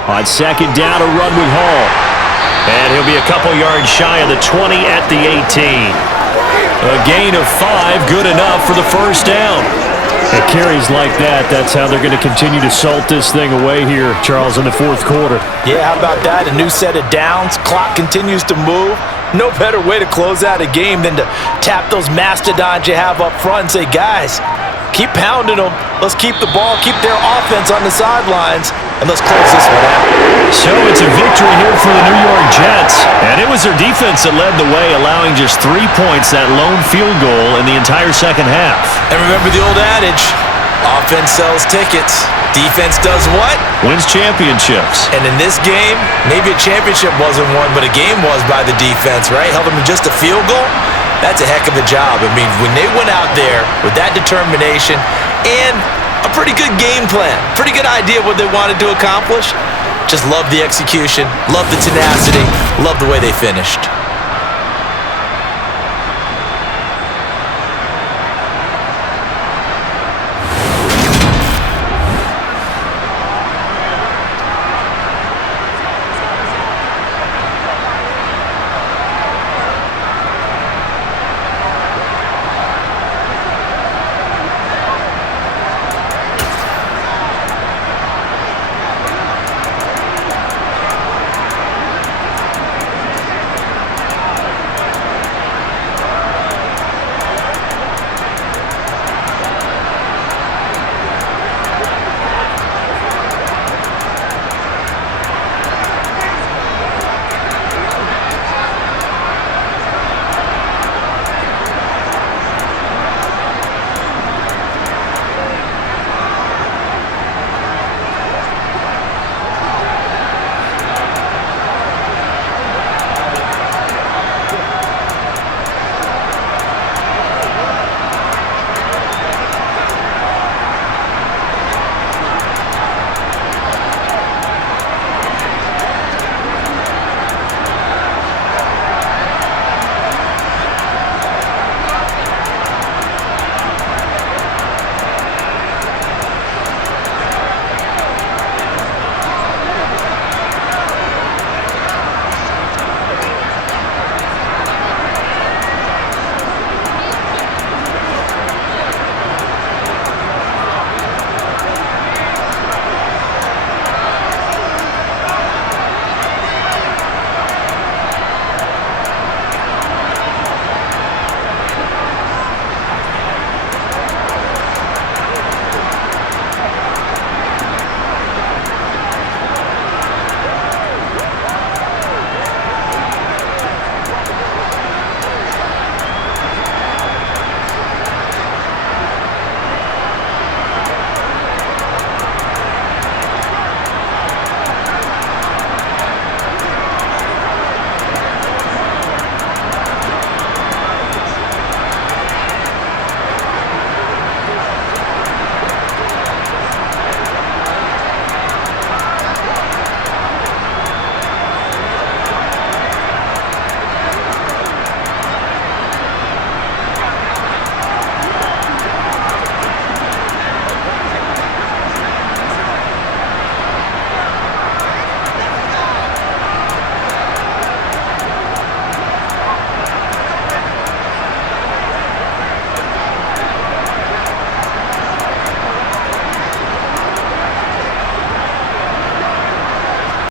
On second down, a run with Hall. And he'll be a couple yards shy of the 20 at the 18. A gain of 5, good enough for the first down. It carries like that. That's how they're going to continue to salt this thing away here, Charles, in the fourth quarter. Yeah, how about that? A new set of downs. Clock continues to move. No better way to close out a game than to tap those mastodons you have up front and say, guys, keep pounding them. Let's keep the ball, keep their offense on the sidelines, and let's close this one out. So it's a victory here for the New York Jets. And it was their defense that led the way, allowing just 3 points, that lone field goal in the entire second half. And remember the old adage, offense sells tickets. Defense does what? Wins championships. And in this game, maybe a championship wasn't won, but a game was by the defense, right? Held them to just a field goal. That's a heck of a job. I mean, when they went out there with that determination and a pretty good game plan, pretty good idea of what they wanted to accomplish, just love the execution, love the tenacity, love the way they finished.